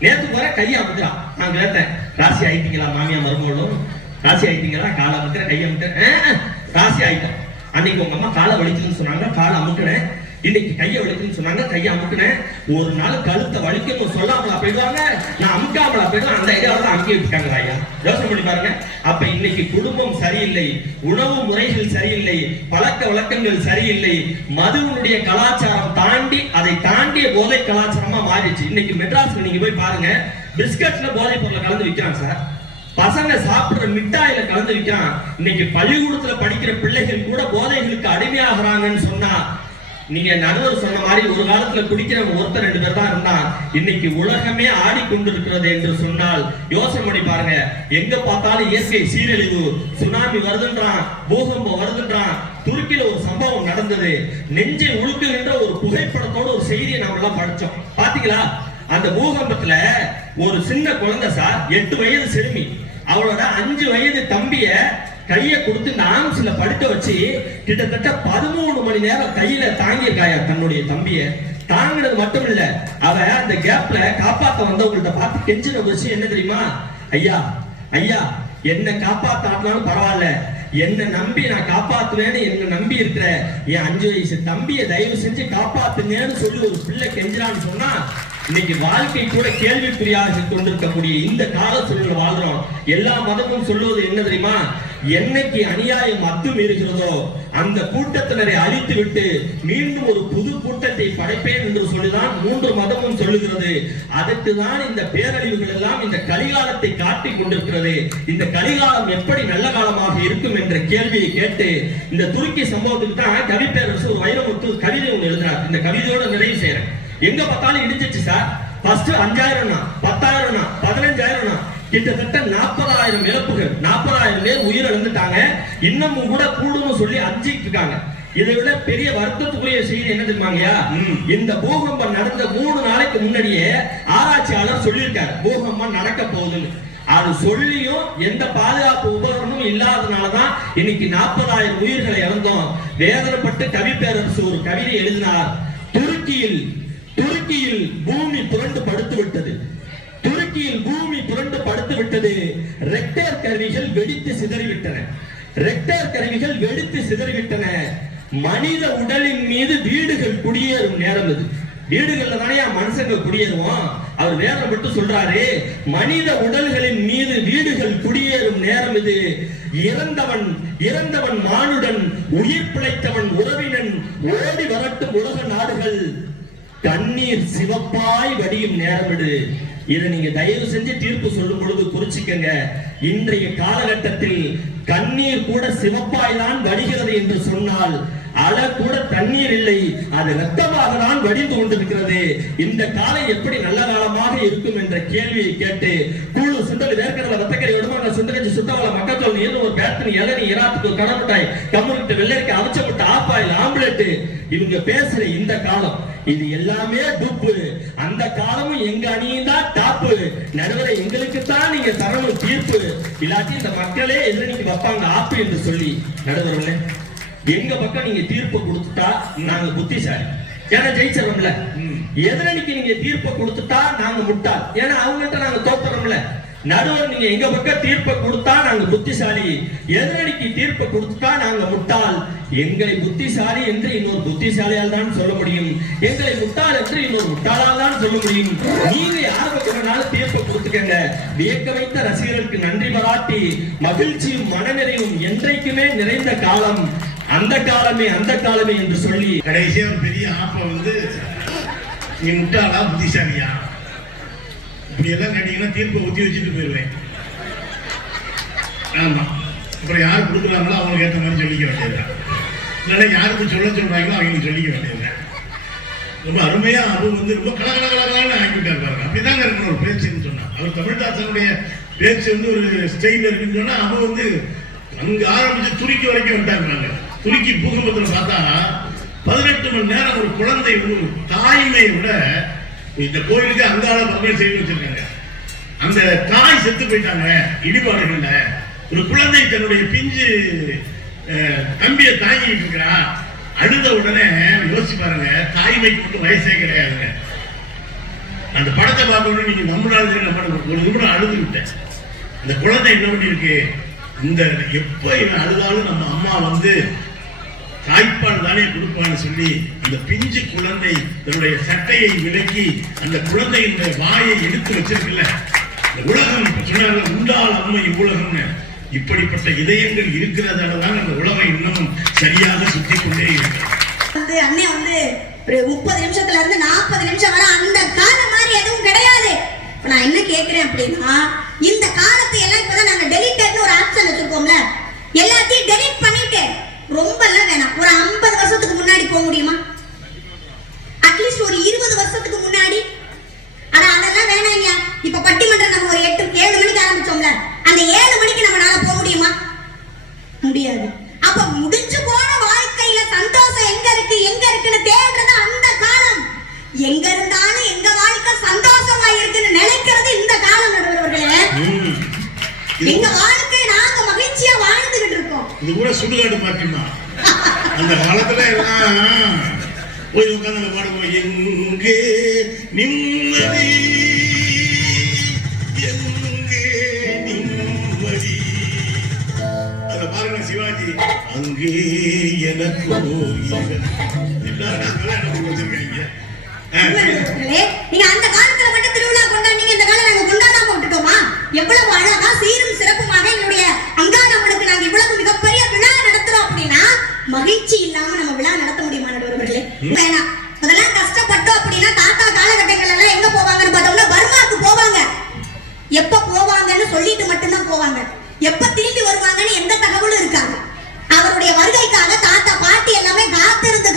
நேற்று போற கையை அமுக்குறான். நான் கேட்டேன், ராசி ஆயிட்டீங்களா மாமியா மருமகளும்? ராசி ஆயிட்டீங்களா? காலை அமுக்குறேன், கையை அமுக்குறேன். ராசி ஆயிட்டேன். அன்னைக்கு உங்க அம்மா காலை வலிக்குதுன்னு சொன்னாங்க, காலை அமுக்குனேன். இன்னைக்கு கையை வலிக்குன்னு சொன்னாங்க, கையை அமுக்குனேன். ஒரு நாள் கழுத்தை வலிக்கணும் சொல்லாமலா போயிடுவாங்க, நான் அமுக்காமலா போயிடுவேன். அந்த ஐடியாவில் அமுக்கி விட்டுட்டாங்க ஐயா. யோசனை பண்ணி பாருங்க. அப்ப இன்னைக்கு குடும்பம் சரியில்லை, உணவு முறைகள் சரியில்லை, பழக்க வழக்கங்கள் சரியில்லை, மதுவினுடைய கலாச்சாரம் அதை தாண்டிய போதை கலாச்சாரமா மாறிடுச்சு. இன்னைக்கு மெட்ராஸ்ல நீங்க போய் பாருங்க, பிஸ்கட்ல போதை பொருளை கலந்து விற்கிறாங்க சார். பசங்க சாப்பிடுற மிட்டாயில கலந்து விற்கிறான். இன்னைக்கு பள்ளிக்கூடத்துல படிக்கிற பிள்ளைகள் கூட போதைகளுக்கு அடிமையாகிறாங்கன்னு சொன்னா, நீங்க நடுவர் சொன்ன மாதிரி ஒரு காலத்துல குடிக்கிறவங்க ஒருத்தர் 2 பேர் தான் இருந்தா, இன்னைக்கு உலகமே ஆடிக்கொண்டிருக்கிறது என்று சொன்னால் யோசனை பண்ணி பாருங்க. எங்க பார்த்தாலும் இயற்கை சீரழிவு, சுனாமி வருதுன்றான், பூகம்பம் வருதுன்றான். துருக்கியில ஒரு சம்பவம் நடந்தது, நெஞ்சை உழுக்குகின்ற ஒரு புகைப்படத்தோட ஒரு செய்தியை நம்ம எல்லாம் படிச்சோம். பாத்தீங்களா? அந்த பூகம்பத்துல ஒரு சின்ன குழந்தை சார், 8 வயது சிறுமி, அவளோட 5 வயது தம்பிய கையை கொடுத்து இந்த ஆம்ஸ்ல படுக்க வச்சு கிட்டத்தட்ட 13 மணி நேரம் கையில தாங்கியிருக்காயா தன்னுடைய தம்பிய. தாங்கினது மட்டும் இல்ல, அவ அந்த கேப்ல காப்பாத்த வந்தவங்கள்ட்ட பார்த்து கெஞ்சின விஷயம் என்ன தெரியுமா? ஐயா ஐயா, என்ன காப்பாத்தாட்டினாலும் பரவாயில்ல, என்ன நம்பி நான் காப்பாத்துவேன்னு என்ன நம்பி இருக்கிற என் 5 வயசு தம்பியை தயவு செஞ்சு காப்பாத்துங்கன்னு சொல்லி ஒரு பிள்ளை கெஞ்சினான்னு சொன்னா, இன்னைக்கு வாழ்க்கை கூட கேள்விக்குறியாக கொண்டிருக்கக்கூடிய இந்த கால சூழல் வாழ்றோம். எல்லா மதமும் சொல்லுவது என்ன தெரியுமா? என்னைக்கு அநியாயம் அத்துமீறுகிறதோ அந்த கூட்டத்தினரை அழித்து விட்டு மீண்டும் ஒரு புது கூட்டத்தை படைப்பேன் என்று சொல்லிதான் 3 மதமும் சொல்லுகிறது. அதற்கு தான் இந்த பேரழிவுகள் எல்லாம் இந்த கலிகாலத்தை காட்டிக் கொண்டிருக்கிறது. இந்த கலிகாலம் எப்படி நல்ல காலமாக இருக்கும் என்ற கேள்வியை கேட்டு இந்த துருக்கி சம்பவத்துக்கு தான் கவிப்பேரரசு ஒரு வைரமுத்து கவிதை ஒன்று எழுதினார். இந்த கவிதையோட நிறைவு செய்யறேன். எங்க பார்த்தாலும் இடிச்சிச்சு சார். ஃபர்ஸ்ட் 5000 10,000 15,000 கிட்டத்தட்ட 40,000 இழப்புகள், 40,000 பேர் உயிரிழந்துட்டாங்க. இன்னமும் கூட கூடுன்னு சொல்லி அஞ்சிட்டு இருக்காங்க. இதை விட பெரிய வருத்தத்துக்குரிய செய்தி என்ன தெரியுமாங்கயா? இந்த பூகம்பம் நடந்த 3 நாளைக்கு முன்னாடியே ஆராய்ச்சியாளர் சொல்லியிருக்காரு பூகம்பம் நடக்க போகுதுன்னு. அது சொல்லியும் எந்த பாதுகாப்பு உபகரணமும் இல்லாதனாலதான் இன்னைக்கு 40,000 உயிர்களை இழந்தோம். வேதனைப்பட்டு கவிப்பேரரசு ஒரு கவிதை எழுதினார். துருக்கியில் பூமி புரண்டு படுத்து விட்டது. துருக்கியில் பூமி புரண்டு படுத்து விட்டது. ரெக்டர் கருவிகள் வெடித்து சிதறிவிட்டன. மனித உடலின் மீது வீடுகள் குடியேறும் நேரம் இது. வீடுகள்ல தானே மனுஷங்க குடியேறுவோம். அவர் வேற மட்டும் சொல்றாரு, மனித உடல்களின் மீது வீடுகள் குடியேறும் நேரம் இது. இறந்தவன் மானுடன், உயிர் பிழைத்தவன் உறவினன், ஓடி வரட்டும் உலக நாடுகள், கண்ணீர் சிவப்பாய் வடியும் நேரம் இது. இதை நீங்க தயவு செஞ்சு தீர்ப்பு சொல்லும் பொழுது குறிச்சுக்கங்க. இன்றைய காலகட்டத்தில் கண்ணீர் கூட சிவப்பாய் தான் வடிகிறது என்று சொன்னால் அழ கூட தண்ணீர் இல்லை, அது ரத்தமாக தான் வடிந்து கொண்டிருக்கிறது. இந்த காலம் எப்படி நல்ல காலமாக இருக்கும் என்ற கேள்வியை கேட்டு கூழு சுண்டல் வேர்க்கடலை வத்தக்கறி ஒடுமான சுண்டலஞ்சி சுட்டவள மக்கத்தோல் நீர் ஒரு பேத்தனி இளநீ இராத்துக்கு கடமுட்டாய் கம்முட்டு வெள்ளரிக்கு அவச்ச முட்டை ஆப்பாயில் ஆம்லெட் இவங்க பேசுற இந்த காலம் இது எல்லாமே டூப்பு. அந்த காலமும் எங்க அணியும் தான் டாப்பு. நடுவரை எங்களுக்கு தான் நீங்க தரணும் தீர்ப்பு, இல்லாட்டி இந்த மக்களே எதிரணிக்கு வைப்பாங்க ஆப்பு என்று சொல்லி நடுவர்களே எங்க பக்கம் நீங்க தீர்ப்பு கொடுத்துட்டா நாங்க புத்திசாலி, ஏன்னா ஜெயிச்சிடறோம்ல. எதிரணிக்கு நீங்க தீர்ப்பு கொடுத்துட்டா நாங்க முட்டாள், ஏன்னா அவங்கள்ட்ட நாங்க தோத்துறோம்ல. நடுவர் நீங்க எங்க பக்கம் தீர்ப்பை கொடுத்தா நாங்க புத்திசாலி, எதிரணிக்கு தீர்ப்பை கொடுத்துட்டா நாங்க முட்டாள். எங்களை புத்திசாலி என்று இன்னொரு புத்திசாலியால் தான் சொல்ல முடியும், எங்களை முட்டாள் என்று இன்னொரு முட்டாளால் தான் சொல்ல முடியும். நீங்க யார் பக்கம்னாலும் தீர்ப்பை கொடுத்துக்கங்க. வியக்க வைத்த ரசிகர்களுக்கு நன்றி பாராட்டி மகிழ்ச்சியும் மனநிறைவும் என்றைக்குமே நிறைந்த காலம் அந்த காலமே என்று சொல்லி கடைசியா ஒரு பெரிய ஆப்ப வந்து நீ முட்டாளா புத்திசாலியா இப்படி எல்லாம் கேட்டீங்கன்னா தீர்ப்பை ஊத்தி வச்சுட்டு போயிடுவேன். ஆமா, அப்புறம் யார் கொடுக்குறாங்களோ அவங்களுக்கு ஏற்ற மாதிரி சொல்லிக்க வேண்டியதுதான், இல்லைன்னா யாருக்கு சொல்றாங்களோ அவங்களுக்கு சொல்லிக்க வேண்டியதுதான். ரொம்ப அருமையா அவர் வந்து ரொம்ப கலகலகலகலான்னு ஆக்கிவிட்டார் பாருங்க. அப்படிதாங்க இருக்கணும் ஒரு பேச்சுன்னு சொன்னா. அவர் தமிழ்தாசனுடைய பேச்சு வந்து ஒரு ஸ்டைல் இருக்குன்னு சொன்னா அவர் வந்து அங்க ஆரம்பிச்சு துருக்கி வரைக்கும் வந்துட்டாங்க. துருக்கி பூகம்பத்தில் பார்த்தா 18 மணி நேரம் ஒரு குழந்தை வந்து ஒரு தாய்மையை விட இந்த கோயிலுக்கு அங்காள பக்கம் செய்து வச்சிருக்காங்க. அந்த தாய் செத்து போயிட்டாங்க இடிபாடுகள்ல. ஒரு குழந்தை தன்னுடைய பிஞ்சு தம்பியை தாங்கிட்டு இருக்கிறா. அழுத உடனே யோசிச்சு பாருங்க, தாய்மைக்கு மட்டும் வயசே கிடையாதுங்க. அந்த படத்தை பார்க்கணும் நீங்க நம்மளால ஒரு நிமிடம் அழுது விட்டேன். அந்த குழந்தை என்ன பண்ணிருக்கு, இந்த எப்ப இவன் அழுதாலும் நம்ம அம்மா வந்து தாய்ப்பால் தானே கொடுப்பான்னு சொல்லி அந்த பிஞ்சு குழந்தை தன்னுடைய சட்டையை விலக்கி அந்த குழந்தையினுடைய வாயை எடுத்து வச்சிருக்குல்ல. இந்த உலகம் சொன்னாங்க உண்டால் அம்மை இவ்வுலகம்னு. இப்படிப்பட்ட இதயங்கள் இருக்கிறதாலதான் அந்த உலகம் இன்னும் சரியாக சுத்தி கொண்டே இருக்கு. அண்ணே வந்து 30 நிமிஷத்துல இருந்து 40 நிமிஷம் வர அந்த காலம் மாதிரி எதுவும் கிடையாது. இப்ப நான் என்ன கேக்குறேன் அப்படின்னா, இந்த காலத்தை எல்லாம் இப்பதான் நாங்க டெலிட்னு ஒரு ஆப்ஷன் வச்சிருக்கோம்ல, எல்லாத்தையும் டெலிட் பண்ணிட்டு ரொம்ப எல்லாம் வேணாம், ஒரு 50 வருஷத்துக்கு முன்னாடி போக முடியுமா? அட்லீஸ்ட் ஒரு 20 வருஷத்துக்கு முன்னாடி. ஆனா அதெல்லாம் வேணாங்க. இப்ப பட்டிமன்றம் நம்ம ஒரு 7 மணிக்கு ஆரம்பிச்சோம்ல, அந்த 7 மணிக்கு நம்மளால போக முடியுமா? முடியாது. அப்ப முடிஞ்சு போன வாழ்க்கையில சந்தோஷம் எங்க இருக்குன்னு தேடுறது அந்த காலம். எங்க இருந்தாலும் எங்க வாழ்க்கை சந்தோஷமா இருக்குன்னு நினைக்கிறது இந்த காலம் நடுவர்களே. எங்க வாழ்க்கை நாங்க மகிழ்ச்சியா வாழ்ந்துகிட்டு இருக்கோம். இது கூட சுடுகாடு பாட்டுமா. அந்த காலத்துல எல்லாம் போய் உட்கார்ந்து பாடுவோம், எங்கே நிம்மதி எங்கே நிம்மதி. அத பாருங்க சிவாஜி, அங்கே எனக்கு நீங்க அந்த காலத்துல மட்டும் திருவிழா கொண்டாடுனீங்க, இந்த காலம் நாங்க கொண்டாடாம விட்டுட்டோமா? எவ்வளவு அழகா சீரும் சிறப்புமாக எங்களுடைய அங்காளம்மனுக்கு நாங்க இவ்வளவு மிகப்பெரிய விழா நடத்துறோம் அப்படின்னா, மகிழ்ச்சி இல்லாம நம்ம விழா நடத்த முடியுமா நடுவர்களே? வேணாம். அதெல்லாம் கஷ்டப்பட்டோம் அப்படின்னா தாத்தா காலகட்டங்கள் எல்லாம் எங்க போவாங்கன்னு பார்த்தோம்னா பர்மாக்கு போவாங்க. எப்ப போவாங்கன்னு சொல்லிட்டு மட்டும்தான் போவாங்க. எப்ப திரும்பி வருவாங்கன்னு எந்த தகவலும் இருக்காது. அவருடைய வருகைக்காக தாத்தா பாட்டி எல்லாமே காத்திருந்து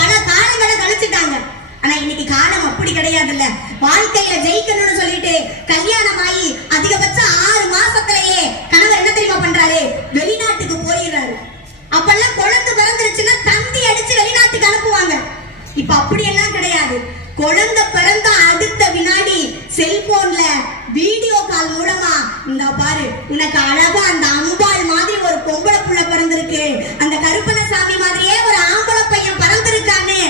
பல காலங்களை கழிச்சுட்டாங்க. ஆனா இன்னைக்கு காலம் அப்படி கிடையாதுல்ல. வாழ்க்கையில ஜெயிக்கணும்னு சொல்லிட்டு கல்யாணம் ஆகி அதிகபட்சம் 6 மாசத்திலேயே கணவர் என்ன தெரியுமா பண்றாரு, வெளிநாட்டுக்கு போயிடுறாரு. அப்பெல்லாம் குழந்தை பிறந்துருச்சுன்னா தந்தி அடிச்சு வெளிநாட்டுக்கு அனுப்புவாங்க. இப்ப அப்படி எல்லாம் கிடையாது. குழந்தை பிறந்த அடுத்த வினாடி செல்போன்ல வீடியோ கால் மூலமா இந்த பாரு உனக்கு அழகா அந்த அம்பாள் மாதிரி ஒரு பொம்பளை புள்ள பிறந்திருக்கு, அந்த கருப்பணசாமி மாதிரியே ஒரு ஆம்பளை பையன் பிறந்திருக்கான்னு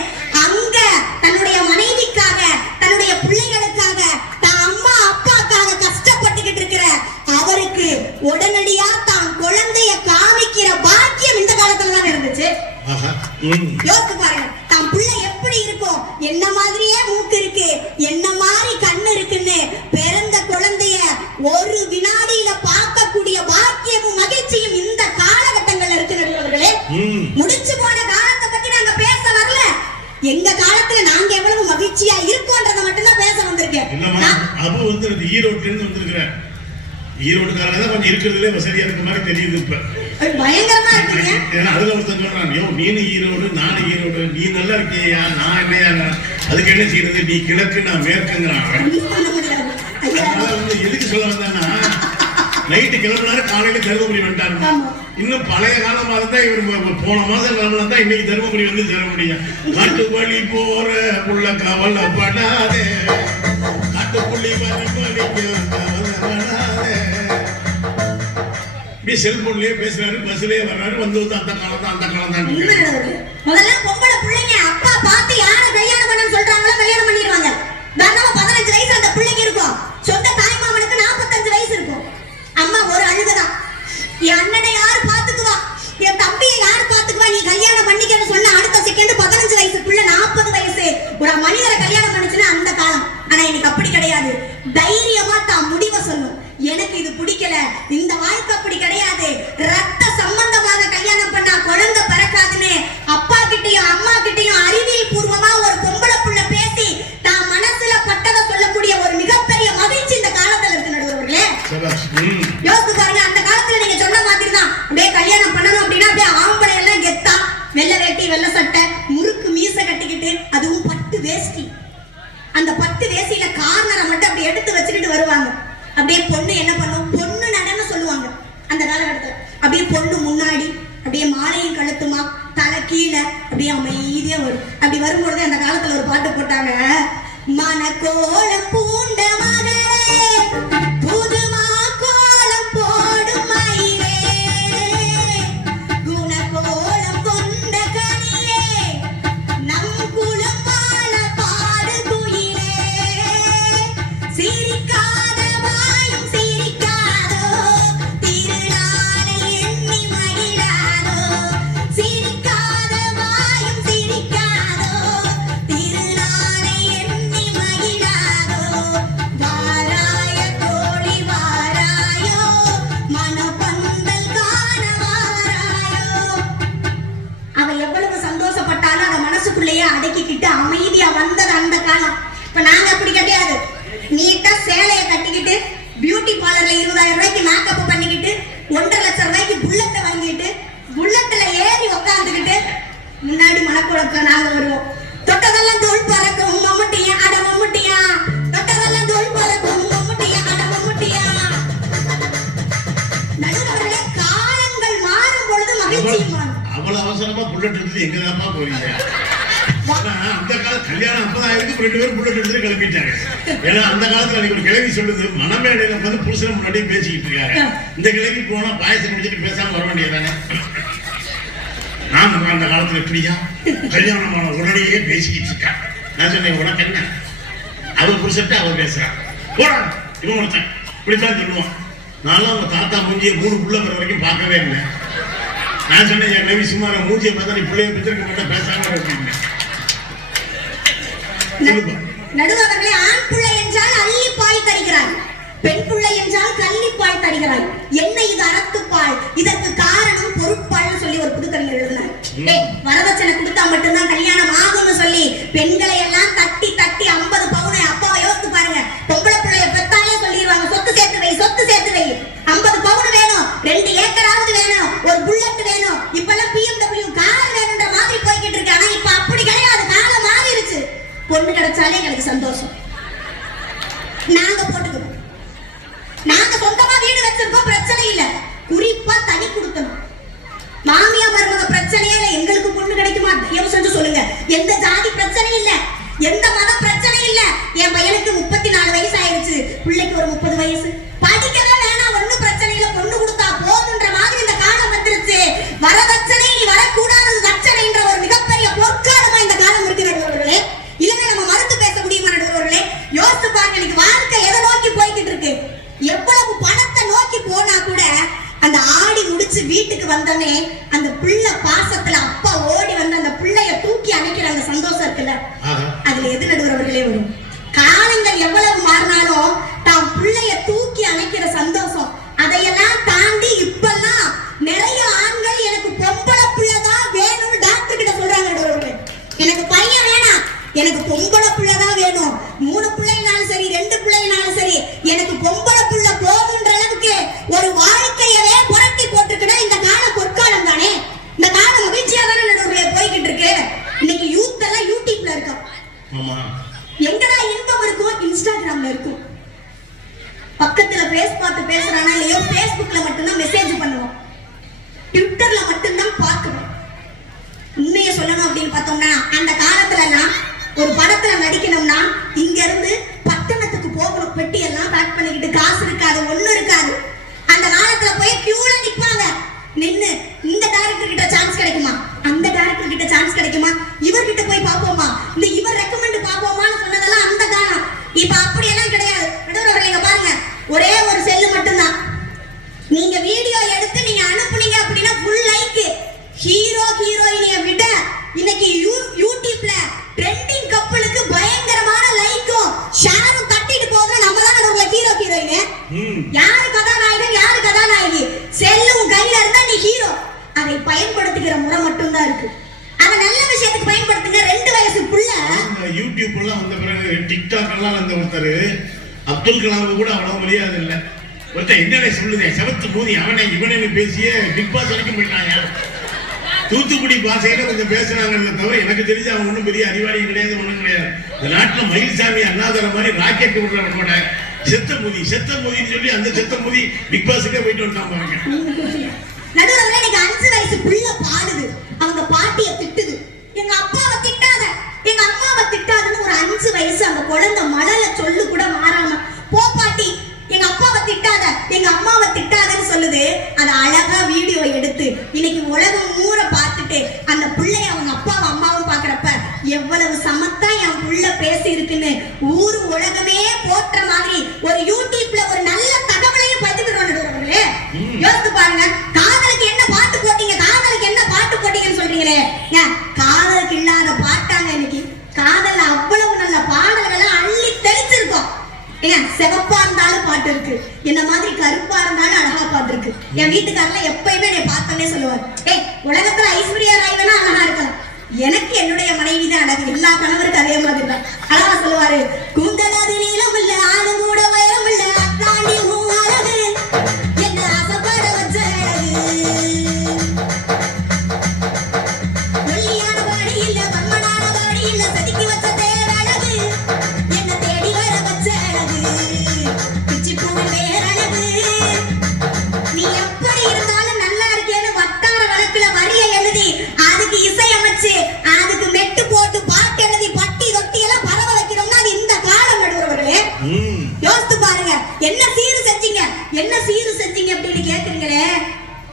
அங்க தன்னுடைய மனைவிக்காக தன்னுடைய பிள்ளைகளுக்காக தான் அம்மா அப்பாக்காக கஷ்டப்பட்டுக்கிட்டு இருக்கிற அவருக்கு உடனடியா தான் குழந்தைய காமிக்கிற பாக்கியம் இந்த காலத்துல தான் இருந்துச்சு. யோசிச்சு பாருங்க, தான் பிள்ளை எப்படி இருக்கும், என்ன மாதிரியே மூக்கு இருக்கு, என்ன மாதிரி கண்ணு இருக்குன்னு பிறந்த குழந்தைய ஒரு வினாடியில பார்க்கக்கூடிய பாக்கியமும் மகிழ்ச்சியும் இந்த காலகட்டங்கள்ல இருக்கு நடுவர்களே. முடிச்சு போன காலத்தை பத்தி நாங்க பேச வரல, எங்க காலத்துல நாங்க எவ்வளவு மகிழ்ச்சியா இருக்கோன்றத மட்டும் தான் பேச வந்திருக்கேன். அபு வந்து ஈரோட்ல இருந்து வந்திருக்கிறேன். ஈரோடுக்காரங்க தான் கொஞ்சம் இருக்கிறதுலே வசதியா இருக்க மாதிரி தெரியுது இப்ப. பயங்கரமா இருக்கீங்க. ஏன்னா அதுல ஒருத்தன் சொல்றான், யோ நீனு ஈரோடு நானும் ஈரோடு, நீ நல்லா இருக்கியா நான் என்னையா, அதுக்கு என்ன செய்யறது, நீ கிழக்கு நான் மேற்குங்கிறான். அதனால வந்து எதுக்கு சொல்ல வந்தான்னா, நைட்டு கிளம்பினாரு காலையில தருமபுரி வந்துட்டாரு. இன்னும் பழைய காலமா இருந்தா இவர் போன மாசம் கிளம்புனா தான் இன்னைக்கு தருமபுரி வந்து சேர முடியும். காட்டு வழி போற புள்ள கவலைப்படாதே, காட்டுப்புள்ளி கவலைப்படாதே. இப்படி செல்போன்லயே பேசுறாரு, பஸ்லயே வர்றாரு, வந்து அந்த காலம் தான் அந்த காலம் தான். முதல்ல பொம்பளை பிள்ளைங்க அப்பா பார்த்து யாரை கல்யாணம் பண்ணணும்னு சொல்றாங்களோ கல்யாணம் பண்ணிடுவாங்க. தாராளமா 15 வயசு அந்த பிள்ளைக்கு இருக்கும். சொந்த தாய் மாமனுக்கு 45 வயசு இருக்கும். அம்மா ஒரு அழுகுதான், என் அண்ணனை யாரு பாத்துக்குவா, என் தம்பியை யாரு பாத்துக்குவா, நீ கல்யாணம் பண்ணிக்கன்னு சொன்ன அடுத்த செகண்ட் 15 வயசுக்குள்ள 40 வயசு ஒரு மனிதரை கல்யாணம் பண்ணுச்சுன்னா அந்த காலம். ஆனா இன்னைக்கு அப்படி கிடையாது. தைரியமா தான் முடிவை சொல்லும். எனக்கு இது பிடிக்கல, இந்த வாழ்க்கை அப்படி கிடையாது, ரத்த சம்பந்தமாக கல்யாணம் பண்ணா குழந்தை பிறக்காதுன்னு அப்பா கிட்டையும் அம்மா கிட்டையும் அறிவியல் பூர்வமா ஒரு பொம்பளை புள்ள பேசி தான் மனசுல பட்டதை சொல்லக்கூடிய ஒரு மிகப்பெரிய மகிழ்ச்சி இந்த காலத்துல இருக்கு நடுவர்களே. யோசித்து பாருங்க, அந்த காலத்துல நீங்க சொன்ன மாதிரி தான். அப்படியே கல்யாணம் பண்ணணும் அப்படின்னா அப்படியே ஆம்பளை எல்லாம் கெத்தா வெள்ளை வேட்டி வெள்ளை சட்டை முறுக்கு மீசை கட்டிக்கிட்டு, அதுவும் பட்டு வேஷ்டி, அந்த பட்டு வேஷ்டியில கார்னரை மட்டும் அப்படி எடுத்து வச்சுக்கிட்டு வருவாங்க. அப்படியே பொண்ணு என்ன பண்ணும், பொண்ணு நடன்னு சொல்லுவாங்க அந்த காலகட்டத்துல. அப்படியே பொண்ணு முன்னாடி அப்படியே மாலையும் கழுத்துமா, தலை கீழே அப்படியே அமைதியா வரும். அப்படி வரும்பொழுது அந்த காலத்துல ஒரு பாட்டு போட்டாங்க, மனக்கோலம் பூண்ட மகளே புதுமா கோலம் போடும் மயிலே, குணகோலம் கொண்ட கனியே நம் குலம் வாழ பாடு குயிலே, சிரிக்காத வாயும் சிரிக்காதோ திருநாளை எண்ணி மகிழாதோ, சிரிக்காத வாயும் சிரிக்காதோ திருநாளை எண்ணி மகிழாதோ, வாராய தோழி வாராயோ மனப்பந்தல் காண வாராயோ. அவ எவ்வளவு சந்தோஷப்பட்டாலும் அதை மனசுக்குள்ளேயே அடக்கிக்கிட்டு அமைதியா வந்தது அந்த காலம். இப்ப நாங்க அப்படி கிடையாது. நீட்டா சேலையை கட்டிக்கிட்டு பியூட்டி பார்லர்ல 20,000 ரூபாய்க்கு மேக்கப் பண்ணிக்கிட்டு 1.5 லட்சம் ரூபாய்க்கு புல்லட்டை வாங்கிட்டு புல்லட்ல ஏறி உட்காந்துக்கிட்டு முன்னாடி மனக்குழப்பத்துல நாங்க வருவோம். தொட்டதெல்லாம் தோல் பறக்கும் மம்முட்டியா அட மம்முட்டியா, தொட்டதெல்லாம் தோல் பறக்கும் மம்முட்டியா அட மம்முட்டியா. நடுவர்களே, காலங்கள் மாறும் பொழுது மகிழ்ச்சி மாறும். அவ்வளவு அவசரமா புல்லட் எடுத்து எங்கதாப்பா போறீங்க? அந்த கால கல்யாணம் 50,000க்கு 2 பேரும் புல்லட் எடுத்து கிளம்பிட்டாங்க. ஏன்னா அந்த காலத்துல அன்னைக்கு ஒரு கிழவி சொல்லுது, மனமேடையில வந்து புருஷன் முன்னாடியே பேசிக்கிட்டு இருக்காங்க, இந்த கிழவி போனா பாயசம் குடிச்சிட்டு பேசாம வர வேண்டியதானே. நான் அந்த காலத்துல இப்படியா கல்யாணமான உடனேயே பேசிக்கிட்டு இருக்கேன். நான் சொன்னேன், உனக்கு என்ன, அவர் புருஷன்ட்டு அவர் பேசுறான், போறான் இவன் ஒருத்தன் இப்படித்தான் சொல்லுவான். நானும் அவங்க தாத்தா மூஞ்சியை 3 புள்ள வர வரைக்கும் பார்க்கவே இல்லை. நான் சொன்னேன், என் கிழவி சும்மா மூஞ்சியை பார்த்தா நீ பிள்ளைய பித்திருக்க மாட்டேன் பேசாம அப்படின்னு. நடுவர்களே, ஆண் பிள்ளை என்றால் அள்ளி பால் தருகிறாய், பெண் பிள்ளை என்றால் கள்ளி பால் தருகிறாய். என்ன இது அறத்துப்பால், இதற்கு காரணம் பொருட்பால்னு சொல்லி ஒரு புதுக்கவிஞர் எழுதினார். வரதட்சணை கொடுத்தா மட்டும்தான் கல்யாணம் ஆகும்னு சொல்லி பெண்களை எல்லாம் தட்டி தட்டி 50 பவுனை, அப்பாவை யோசித்து பாருங்க, பொம்பளை பிள்ளைய பெத்தாலே சொல்லிடுவாங்க சொத்து சேர்த்து வை சொத்து சேர்த்து வை, 50 பவுன் வேணும், 2 ஏக்கராவது வேணும், ஒரு புல்லட் வேணும், இப்பெல்லாம் BMW கார் வேணுன்ற மாதிரி போய்கிட்டு இருக்கு. ஆனா இப்ப அப்படி கிடையாது, காலம் மாறிடுச்சு. பொண்ணு கிடைச்சாலே எனக்கு சந்தோஷம், நாங்க போட்டுக்கணும், நாங்க சொந்தமா வீடு வச்சிருக்கோம், பிரச்சனை இல்ல. குறிப்பா தனி கொடுக்கணும். மாமியா மருமக பிரச்சனையே இல்ல, எங்களுக்கு பொண்ணு கிடைக்குமா தயவு செஞ்சு சொல்லுங்க. எந்த ஜாதி பிரச்சனை இல்ல, எந்த மத பிரச்சனை இல்ல. என் பையனுக்கு 34 வயசு ஆயிடுச்சு, பிள்ளைக்கு ஒரு 30 வயசு, படிக்கவே வேணாம், ஒண்ணும் பிரச்சனை இல்ல, பொண்ணு கொடுத்தா போதுன்ற மாதிரி இந்த காலம் வந்துருச்சு. வரதட்சணை நீ வரக்கூடாது தட்சணைன்ற ஒரு மிகப்பெரிய பொற்காலமா இந்த காலம் இருக்கு நடுவர்களே. இல்லைன்னா நம்ம மறுத்து பேச முடியுமா நடுவர்களே? யோசித்து பாருங்க, இன்னைக்கு வாழ்க்கை எதை நோக்கி போய்கிட்டு இருக்கு. எவ்வளவு பணத்தை நோக்கி போனா கூட அந்த ஆடி முடிச்சு வீட்டுக்கு வந்தனே அந்த பிள்ளை பாசத்துல அப்பா ஓடி வந்து அந்த பிள்ளைய தூக்கி அணைக்கிற அந்த சந்தோஷம் இருக்குல்ல, அதுல எது நடுவர்களே வரும்? காலங்கள் எவ்வளவு மாறினாலும் தான் பிள்ளைய தூக்கி அணைக்கிற சந்தோஷம், அதையெல்லாம் தாண்டி இப்பெல்லாம் நிறைய ஆண்கள் எனக்கு பொம்பளை பிள்ளைதான் வேணும்னு டாக்டர் கிட்ட சொல்றாங்க நடுவர்களே. எனக்கு பையன் வேணாம், எனக்கு பொம்பளை பிள்ளைதான் வேணும். 3 பிள்ளைனாலும் சரி 2 பிள்ளைனாலும் சரி எனக்கு பொம்பளை பிள்ளை போதுன்ற அளவுக்கு இன்ஸ்டாகிராம்ல இருக்கும். பக்கத்துல ஃபேஸ் பார்த்து பேசுறானா இல்லையோ ஃபேஸ்புக்ல மட்டும்தான் மெசேஜ் பண்ணுவோம், ட்விட்டர்ல மட்டும்தான் பார்க்குறோம். உண்மையை சொல்லணும் அப்படின்னு பார்த்தோம்னா அந்த காலத்துல எல்லாம் ஒரு படத்துல நடிக்கணும்னா இங்க இருந்து பட்டணத்துக்கு போகணும், பெட்டி எல்லாம் பேக் பண்ணிக்கிட்டு, காசு இருக்காது, ஒண்ணும் இருக்காது. அந்த காலத்துல போய் கியூல நிப்பாங்க, நின்னு இந்த டைரக்டர் கிட்ட சான்ஸ் கிடைக்குமா, அந்த டைரக்டர் கிட்ட சான்ஸ் கிடைக்குமா, இவர்கிட்ட போய் பாப்போமா, இந்த இவர் ரெக்கமெண்ட் பாப்போமான்னு சொன்னதெல்லாம் அந்த காலம். இப்ப அப்படி எல்லாம் கிடையாது. நடுவரவர்களே பாருங்க, ஒரே ஒரு செல்லு மட்டும்தான். நீங்க வீடியோ எடுத்து நீங்க அனுப்புனீங்க அப்படின்னா ஃபுல் லைக். ஹீரோ ஹீரோயினிய விட இன்னைக்கு யூடியூப்ல ட்ரெண்டிங் கப்பலுக்கு பயங்கரமான லைக்கும் ஷேரும் தட்டிட்டு போகுது. நம்ம தான் நம்ம ஹீரோ ஹீரோயின். யாரு கதாநாயகன் யாரு கதாநாயகி, செல்லும் கையில இருந்தா நீ ஹீரோ. அதை பயன்படுத்துகிற முறை மட்டும் தான் இருக்கு. அத நல்ல விஷயத்துக்கு பயன்படுத்துங்க. 2 வயசு புள்ள யூடியூப் எல்லாம் வந்த பிறகு டிக்டாக் எல்லாம் வந்த ஒருத்தர் அப்துல் கலாம் கூட அவ்வளவு மரியாதை இல்லை. ஒருத்தர் என்னென்ன சொல்லுதே செவத்து மோதி அவனை இவனை பேசிய பிக் பாஸ் வரைக்கும் போயிட்டாங்க. தூத்துக்குடி பாஷையில கொஞ்சம் பேசுறாங்க தவிர எனக்கு தெரிஞ்சு அவன் ஒன்றும் பெரிய அறிவாளியும் கிடையாது, ஒன்றும் கிடையாது. இந்த நாட்டில் மயில்சாமி அண்ணாதுரை மாதிரி ராக்கெட் விடுறவன் கூட செத்த மூதின்னு சொல்லி அந்த செத்த மூதி பிக் பாஸுக்கே போயிட்டு வந்தான் பாருங்க. நடுவுல இன்னைக்கு 5 வயசு புள்ள பாடுது, அவங்க பாட்டிய திட்டுது, எங்க அப்பாவை திட்டாத எங்க அம்மாவை திட்டாதுன்னு. ஒரு 5 வயசு அந்த குழந்தை மழல சொல்லு கூட மாறாம போ பாட்டி எங்க அப்பாவை திட்டாத எங்க அம்மாவை திட்டாதன்னு சொல்லுது. அத அழகா வீடியோ எடுத்து இன்னைக்கு உலகம் ஊர பார்த்துட்டு அந்த பிள்ளைய அவங்க அப்பாவும் அம்மாவும் பாக்குறப்ப எவ்வளவு சமத்தா என் புள்ள பேசி இருக்குன்னு ஊரு உலகமே போற்ற மாதிரி ஒரு யூடியூப்ல ஒரு நல்ல தகவலையும் பதிவிடுறோம். யோசித்து பாருங்க, காதலுக்கு என்ன பாட்டு போட்டீங்க, காதலுக்கு என்ன பாட்டு போட்டீங்கன்னு சொல்றீங்களே, காதலுக்கு இல்லாத பாட்டாங்க இன்னைக்கு. காதல்ல அவ்வளவு நல்ல பாடல்களை அள்ளி தெளிச்சிருக்கோம். ஏன் சிவப்பா இருந்தாலும் பாட்டு இருக்கு, என்ன மாதிரி கருப்பா இருந்தாலும் அழகா பாட்டு இருக்கு. என் வீட்டுக்காரல எப்பயுமே என்னை பார்த்தோன்னே சொல்லுவார், ஏய் உலகத்துல ஐஸ்வர்யா ராய் வேணா அழகா இருக்கலாம், எனக்கு என்னுடைய மனைவி தான் அழகு. எல்லா கணவருக்கு அதே மாதிரி தான் அழகா சொல்லுவாரு. கூந்தலாது நீளம் இல்ல ஆடு கூட உயரம் இல்ல அத்தாண்டி அழகு என்ன ஆசைப்பட வச்ச ஒல்லியான பாடி இல்ல வன்மனான பாடி இல்ல செதுக்கி வச்ச தேரழகு என்ன தேடி வர வச்ச அழகு பிச்சி பூவில் வேறழகு. நீ எப்படி இருந்தாலும் நல்லா இருக்கேன்னு வட்டார வழக்குல வரிய எழுதி அதுக்கு இசையமைச்சு அதுக்கு மெட்டு போட்டு பாட்டு எழுதி பட்டி தொட்டி எல்லாம் பரவ வைக்கிறோம்னா அது இந்த காலம். நடுவர்களே யோசித்து பாருங்க, என்ன சீரு செஞ்சீங்க அப்படின்னு கேக்குறீங்களே.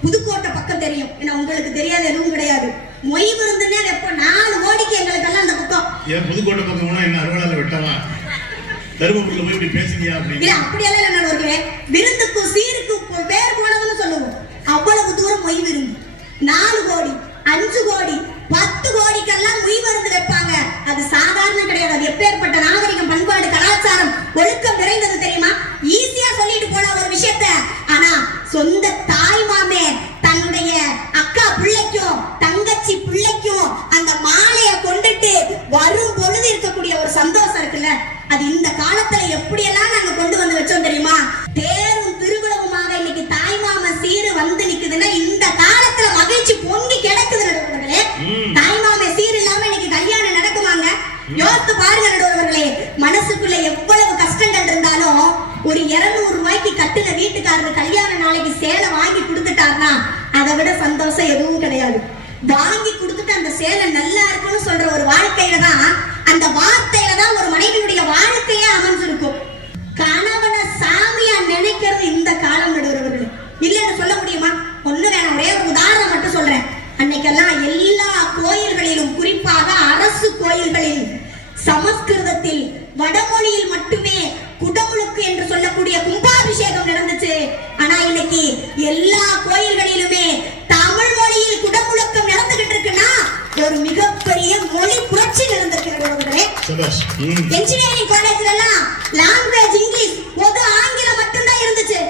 புதுக்கோட்டை பக்கம் தெரியும், ஏன்னா உங்களுக்கு தெரியாத எதுவும் கிடையாது. மொய் விருந்துன்னே எப்ப 4 கோடிக்கு எங்களுக்கெல்லாம் அந்த பக்கம். ஏன் புதுக்கோட்டை பக்கம் போனா என்ன அறுவலால வெட்டவா தருமபுரியில போய் இப்படி பேசுறியா அப்படின்னு? இல்ல அப்படியெல்லாம் இல்ல நடுவர்களே, விருந்துக்கும் சீருக்கும் பேர் போனதுன்னு சொல்லுவோம். அவ்வளவு தூரம் மொய் விருந்து 4 கோடி 5 கோடி 10 கோடிக்கெல்லாம் மொய் விருந்து வைப்பாங்க. அது சாதாரண கிடையாது. அது எப்பேற்பட்ட நாகரிகம், பண்பாடு, கலாச்சாரம், ஒழுக்கம் நிறைந்தது தெரியுமா? ஈஸியா சொல்லிட்டு போன ஒரு விஷயத்த, ஆனா சொந்த தாய் மாமே தன்னுடைய அக்கா பிள்ளைக்கும் தங்கச்சி பிள்ளைக்கும் அந்த மாலைய கொண்டுட்டு வரும் பொழுது இருக்கக்கூடிய ஒரு சந்தோஷம் இருக்குல்ல, அது இந்த காலத்துல எப்படியெல்லாம் நாங்க கொண்டு வந்து வச்சோம் தெரியுமா? தேரும் திருவிழவுமாக இன்னைக்கு தாய் மாம சீரு வந்து நிக்குதுன்னா இந்த காலத்துல மகிழ்ச்சி பொங்கி கிடக்குது. நடுவர்களே, தாய் மாம சீர் இல்லாம இன்னைக்கு கல்யாணம் நடக்குமாங்க? யோசித்து பாருங்க நடுவர்களே. மனசுக்குள்ள எவ்வளவு கஷ்டங்கள் இருந்தாலும் ஒரு 200 ரூபாய்க்கு கட்டுன வீட்டுக்காரர் கல்யாண நாளைக்கு சேலை வாங்கி கொடுத்துட்டாருன்னா அதை விட சந்தோஷம் எதுவும் கிடையாது. வாங்கி கொடுத்துட்டு அந்த சேலை நல்லா இருக்குன்னு சொல்ற ஒரு வாழ்க்கையில தான், அந்த வார்த்தையில தான் ஒரு மனைவியுடைய வாழ்க்கையே அமைஞ்சிருக்கும். கணவனை சாமியா நினைக்கிறது இந்த காலம். நடுவர்களே, இல்லன்னு சொல்ல முடியுமா? ஒண்ணு வேணாம், ஒரே ஒரு உதாரணம் மட்டும் சொல்றேன். அன்னைக்கெல்லாம் எல்லா கோயில்களிலும், குறிப்பாக அரசு கோயில்களில் சமஸ்கிருதத்தில் வடமொழியில் மட்டுமே குடமுழுக்கு என்று சொல்லக்கூடிய கும்பாபிஷேகம் நடந்துச்சு. ஆனா இன்னைக்கு எல்லா கோயில்களிலுமே தமிழ் மொழியில் குடமுழுக்கம் நடந்துகிட்டு இருக்குன்னா ஒரு மிகப்பெரிய மொழி புரட்சி நடந்திருக்கிறது. என்ஜினியரிங் காலேஜ்ல எல்லாம் லாங்குவேஜ் இங்கிலீஷ், பொது ஆங்கிலம் மட்டும்தான் இருந்துச்சு.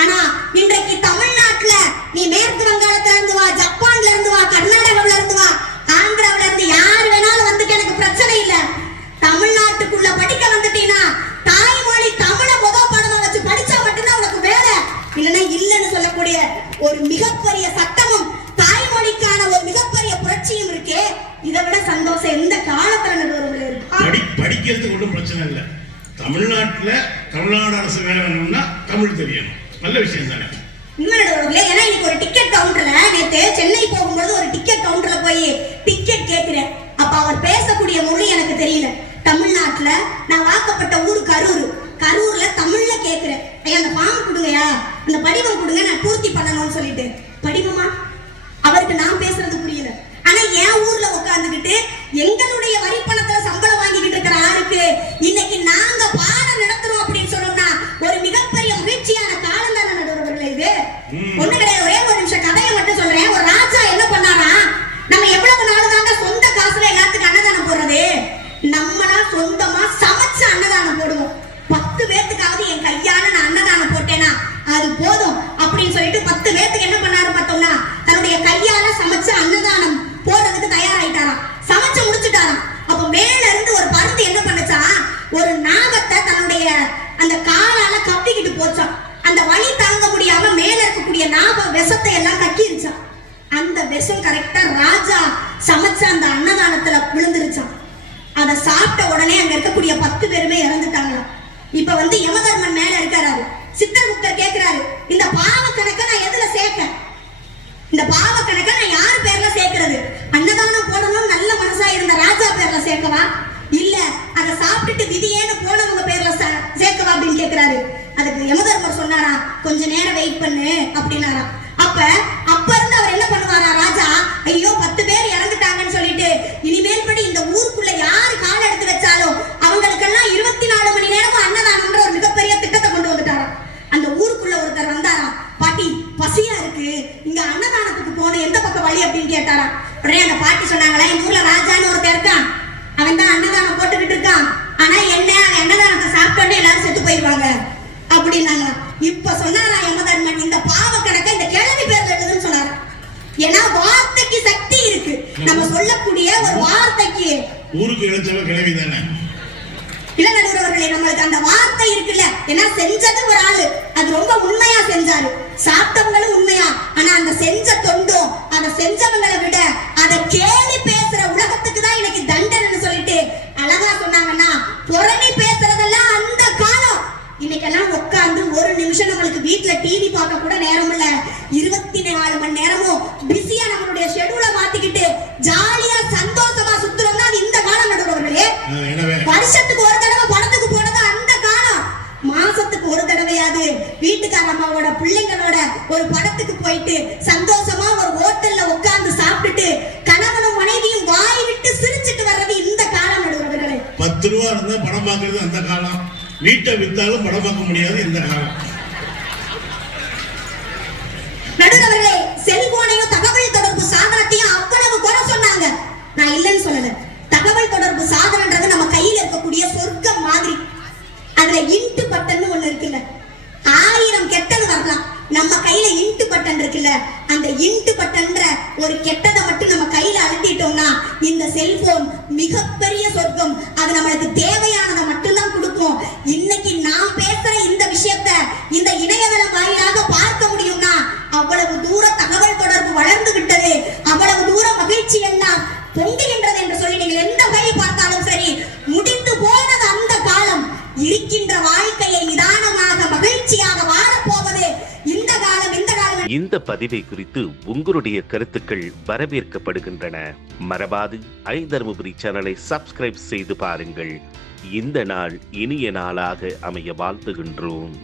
ஆனா இன்றைக்கு தமிழ்நாட்டுல நீ மேற்கு வங்காளத்துல இருந்து வா, ஜப்பான்ல இருந்து வா, கர்நாடகாவில இருந்து வா, ஆந்திராவில இருந்து யார் வேணாலும் வந்துட்டு எனக்கு பிரச்சனை இல்ல. தமிழ்நாட்டுக்குள்ள படிக்க வந்துட்டீங்கன்னா தாய்மொழி தமிழை முதல் பாடமா வச்சு படிச்சா மட்டும்தான் உனக்கு வேலை, இல்லைன்னா இல்லைன்னு சொல்லக்கூடிய ஒரு மிகப்பெரிய சட்டமும் தாய்மொழிக்கான ஒரு மிகப்பெரிய புரட்சியும் இருக்கே. இதை விட சந்தோஷம் எந்த காலத்துல நடுவர்களே இருக்கு? படிக்கிறதுக்கு ஒன்றும் பிரச்சனை இல்லை. தமிழ்நாட்டுல தமிழ்நாடு அரசு வேலை வேணும்னா தமிழ் தெரியணும். நல்ல விஷயம் தானே. உண்மையிலே ஏன்னா இன்னைக்கு ஒரு டிக்கெட் கவுண்டர்ல நேத்து சென்னை போகும்போது ஒரு டிக்கெட் கவுண்டர்ல போய் டிக்கெட் கேட்கிறேன். அப்ப அவர் பேசக்கூடிய மொழி எனக்கு தெரியல. தமிழ்நாட்டுல நான் வாக்கப்பட்ட ஊர் கரூர். கரூர்ல தமிழ்ல கேட்கிறேன், ஐயா அந்த ஃபார்ம் கொடுங்கயா, அந்த படிவம் கொடுங்க, நான் பூர்த்தி பண்ணணும்னு சொல்லிட்டு. படிவமா? அவருக்கு நான் பேசுறது புரியல. ஆனா என் ஊர்ல உட்கார்ந்துகிட்டு எங்களுடைய வரி பணத்துல சம்பளம் வாங்கிக்கிட்டு இருக்கிற ஆளுக்கு இன்னைக்கு நாங்க பாடம் நடத்துறோம் அப்படின்னு சொன்னோம்னா ஒரு மிகப்பெரிய மகிழ்ச்சியான காலம் தானே நடுவர்களே இது. ஒண்ணு கிடையாது. ஒரே ஒரு நிமிஷம் கதையை மட்டும் சொல்றேன். ஒரு ராஜா என்ன பண்ணாரா, நம்ம எவ்வளவு நாள் தாங்க சொந்த காசுல எல்லாத்துக்கும் அன்னதானம் போடுறது, நம்மளா சொந்தமா சமைச்சு அன்னதானம் போடுவோம். 10 பேத்துக்காவது என் கையால நான் அன்னதானம் போட்டேனா அது போதும் அப்படின்னு சொல்லிட்டு 10 பேத்துக்கு என்ன பண்ணாரு பார்த்தோம்னா தன்னுடைய கையால சமைச்சு அன்னதானம் போடுறதுக்கு தயாராயிட்டாராம். சமைச்சு முடிச்சுட்டாராம். அப்ப மேல இருந்து ஒரு பருந்து என்ன பண்ணுச்சா, ஒரு நாகத்தை தன்னுடைய அந்த காலால கப்பிக்கிட்டு போச்சான். அந்த வலி தாங்க முடியாம மேல இருக்கக்கூடிய நாக விஷத்தை எல்லாம் கக்கிருச்சான். அந்த விஷம் கரெக்டா ராஜா சமைச்ச அந்த அன்னதானத்துல விழுந்துருச்சான். அதை சாப்பிட்ட உடனே அங்க இருக்கக்கூடிய 10 பேருமே இறந்துட்டாங்களாம். இப்ப யமதர்மன் மேல இருக்காரு. சித்தர்குப்தர் கேட்கிறாரு, இந்த பாவ கணக்க நான் எதுல சேர்க்க, இந்த பாவ கணக்க நான் யார் பேர்ல சேர்க்கிறது, அன்னதானம் போடணும் நல்ல மனசா இருந்த ராஜா பேர்ல சேர்க்கவா, இல்ல அதை சாப்பிட்டுட்டு விதியேன்னு போனவங்க பேர்ல சேர்க்கவா அப்படின்னு கேட்கிறாரு. அதுக்கு யமதர்மர் சொன்னாரா, கொஞ்ச நேரம் வெயிட் பண்ணு அப்படின்னாரா. அப்ப இருந்து அவர் என்ன பண்ணுவாரா ராஜா, ஐயோ 10 பேர் இறந்துட்டாங்கன்னு சொல்லிட்டு இனிமேல் படி இந்த ஊருக்குள்ள யாரு கால் எடுத்து வச்சாலும் அவங்களுக்கெல்லாம் 24 மணி நேரமும் அன்னதானம்ன்ற ஒரு மிகப்பெரிய திட்டத்தை கொண்டு வந்துட்டாராம். அந்த ஊருக்குள்ள ஒருத்தர் வந்தாராம், பாட்டி பசியா இருக்கு, இங்க அன்னதானத்துக்கு போன எந்த பக்கம் வழி அப்படின்னு கேட்டாராம். உடனே அந்த பாட்டி சொன்னாங்களா, இந்த ஊர்ல ராஜான்னு ஒருத்தர் இருக்கான், அவன் தான் அன்னதானம் போட்டுக்கிட்டு இருக்கான், ஆனா என்ன அவன் அன்னதானத்தை சாப்பிட்டோன்னே எல்லாரும் செத்து போயிருவாங்க அப்படின்னாங்க. இப்ப சொன்னாரா யமதர்மன், இந்த பாவ கணக்கை இந்த கிழவி பேர்ல எழுதுன்னு சொன்னாரு. ஏன்னா வார்த்தைக்கு சக்தி இருக்கு. நம்ம சொல்லக்கூடிய ஒரு வார்த்தைக்கு ஊருக்கு எழுச்சவ கிழவி தானே. இல்ல நடுவர்களே, நம்மளுக்கு அந்த வார்த்தை இருக்குல்ல, ஏன்னா செஞ்சது ஒரு ஆளு அது ரொம்ப உண்மையா செஞ்சாரு, சாப்பிட்டவங்களும் உண்மையா, ஆனா அந்த செஞ்ச தொண்டும் அதை செஞ்சவங்களை விட அதை கேலி பேசுற உலகத்துக்கு தான் இன்னைக்கு தண்டனைன்னு சொல்லிட்டு அழகா சொன்னாங்கன்னா, புரணி பேசுறதெல்லாம் அந்த காலம். இன்னைக்கெல்லாம் உட்கார்ந்து ஒரு நிமிஷம் நம்மளுக்கு வீட்டுல டிவி பார்க்க கூட நேரம் இல்ல. 24 மணி நேரமும் பிஸியா நம்மளுடைய ஷெட்யூல மாத்திக்கிட்டு ஜாலியா சந்தோஷமா சுத்துறோம்னா அது இந்த காலம் நடுவர்களே. வருஷத்துக்கு ஒரு தடவை படத்துக்கு போனது அந்த காலம். மாசத்துக்கு ஒரு தடவையாவது வீட்டுக்கார அம்மாவோட பிள்ளைங்களோட ஒரு படத்துக்கு போயிட்டு சந்தோஷமா ஒரு ஹோட்டல்ல உட்கார்ந்து சாப்பிட்டுட்டு கணவனும் மனைவியும் வாய் விட்டு சிரிச்சிட்டு வர்றது இந்த காலம் நடுவர்களே. 10 ரூபா இருந்தா படம் பார்க்கறது அந்த காலம். வீட்டை வித்தாலும் படம் பார்க்க முடியாது இந்த காலம். நடுவர்களே, செல்போனையும் தகவல் தொடர்பு சாதனத்தையும் அவ்வளவு குறை சொன்னாங்க. நான் இல்லைன்னு சொல்லல. தகவல் தொடர்பு சாதனன்றது நம்ம கையில இருக்கக்கூடிய சொர்க்கம் மாதிரி. அதுல இன்ட்டு பட்டன் ஒண்ணு இருக்குல்ல, 1000 கெட்டது வரலாம், நம்ம கையில இன்ட்டு பட்டன் இருக்குல்ல, அந்த இன்ட்டு பட்டன்ற ஒரு கெட்டதை மட்டும் நம்ம கையில அழுத்திட்டோம்னா இந்த செல்போன் மிகப்பெரிய சொர்க்கம். அது நம்மளுக்கு தேவையானதை மட்டும்தான் கொடுக்கும். இன்னைக்கு நான் பேசுற இந்த விஷயத்த இந்த இணையதளம் வாயிலாக பார்க்க முடியும்னா அவ்வளவு தூர தகவல் தொடர்பு வளர்ந்து விட்டது, அவ்வளவு தூர மகிழ்ச்சி எல்லாம் பொங்குகின்றது என்று சொல்லி நீங்கள் எந்த வகை பார்த்தாலும் சரி, முடிந்து போனது அந்த காலம். இருக்கின்ற வாழ்க்கையை நிதானமாக மகிழ்ச்சியாக வாழப்போவது இந்த காலம். இந்த காலம். இந்த பதிவை குறித்து உங்களுடைய கருத்துக்கள் வரவேற்கப்படுகின்றன. மறவாது ஐதர்மபுரி சேனலை சப்ஸ்கிரைப் செய்து பாருங்கள். இந்த நாள் இனிய நாளாக அமைய வாழ்த்துகின்றோம்.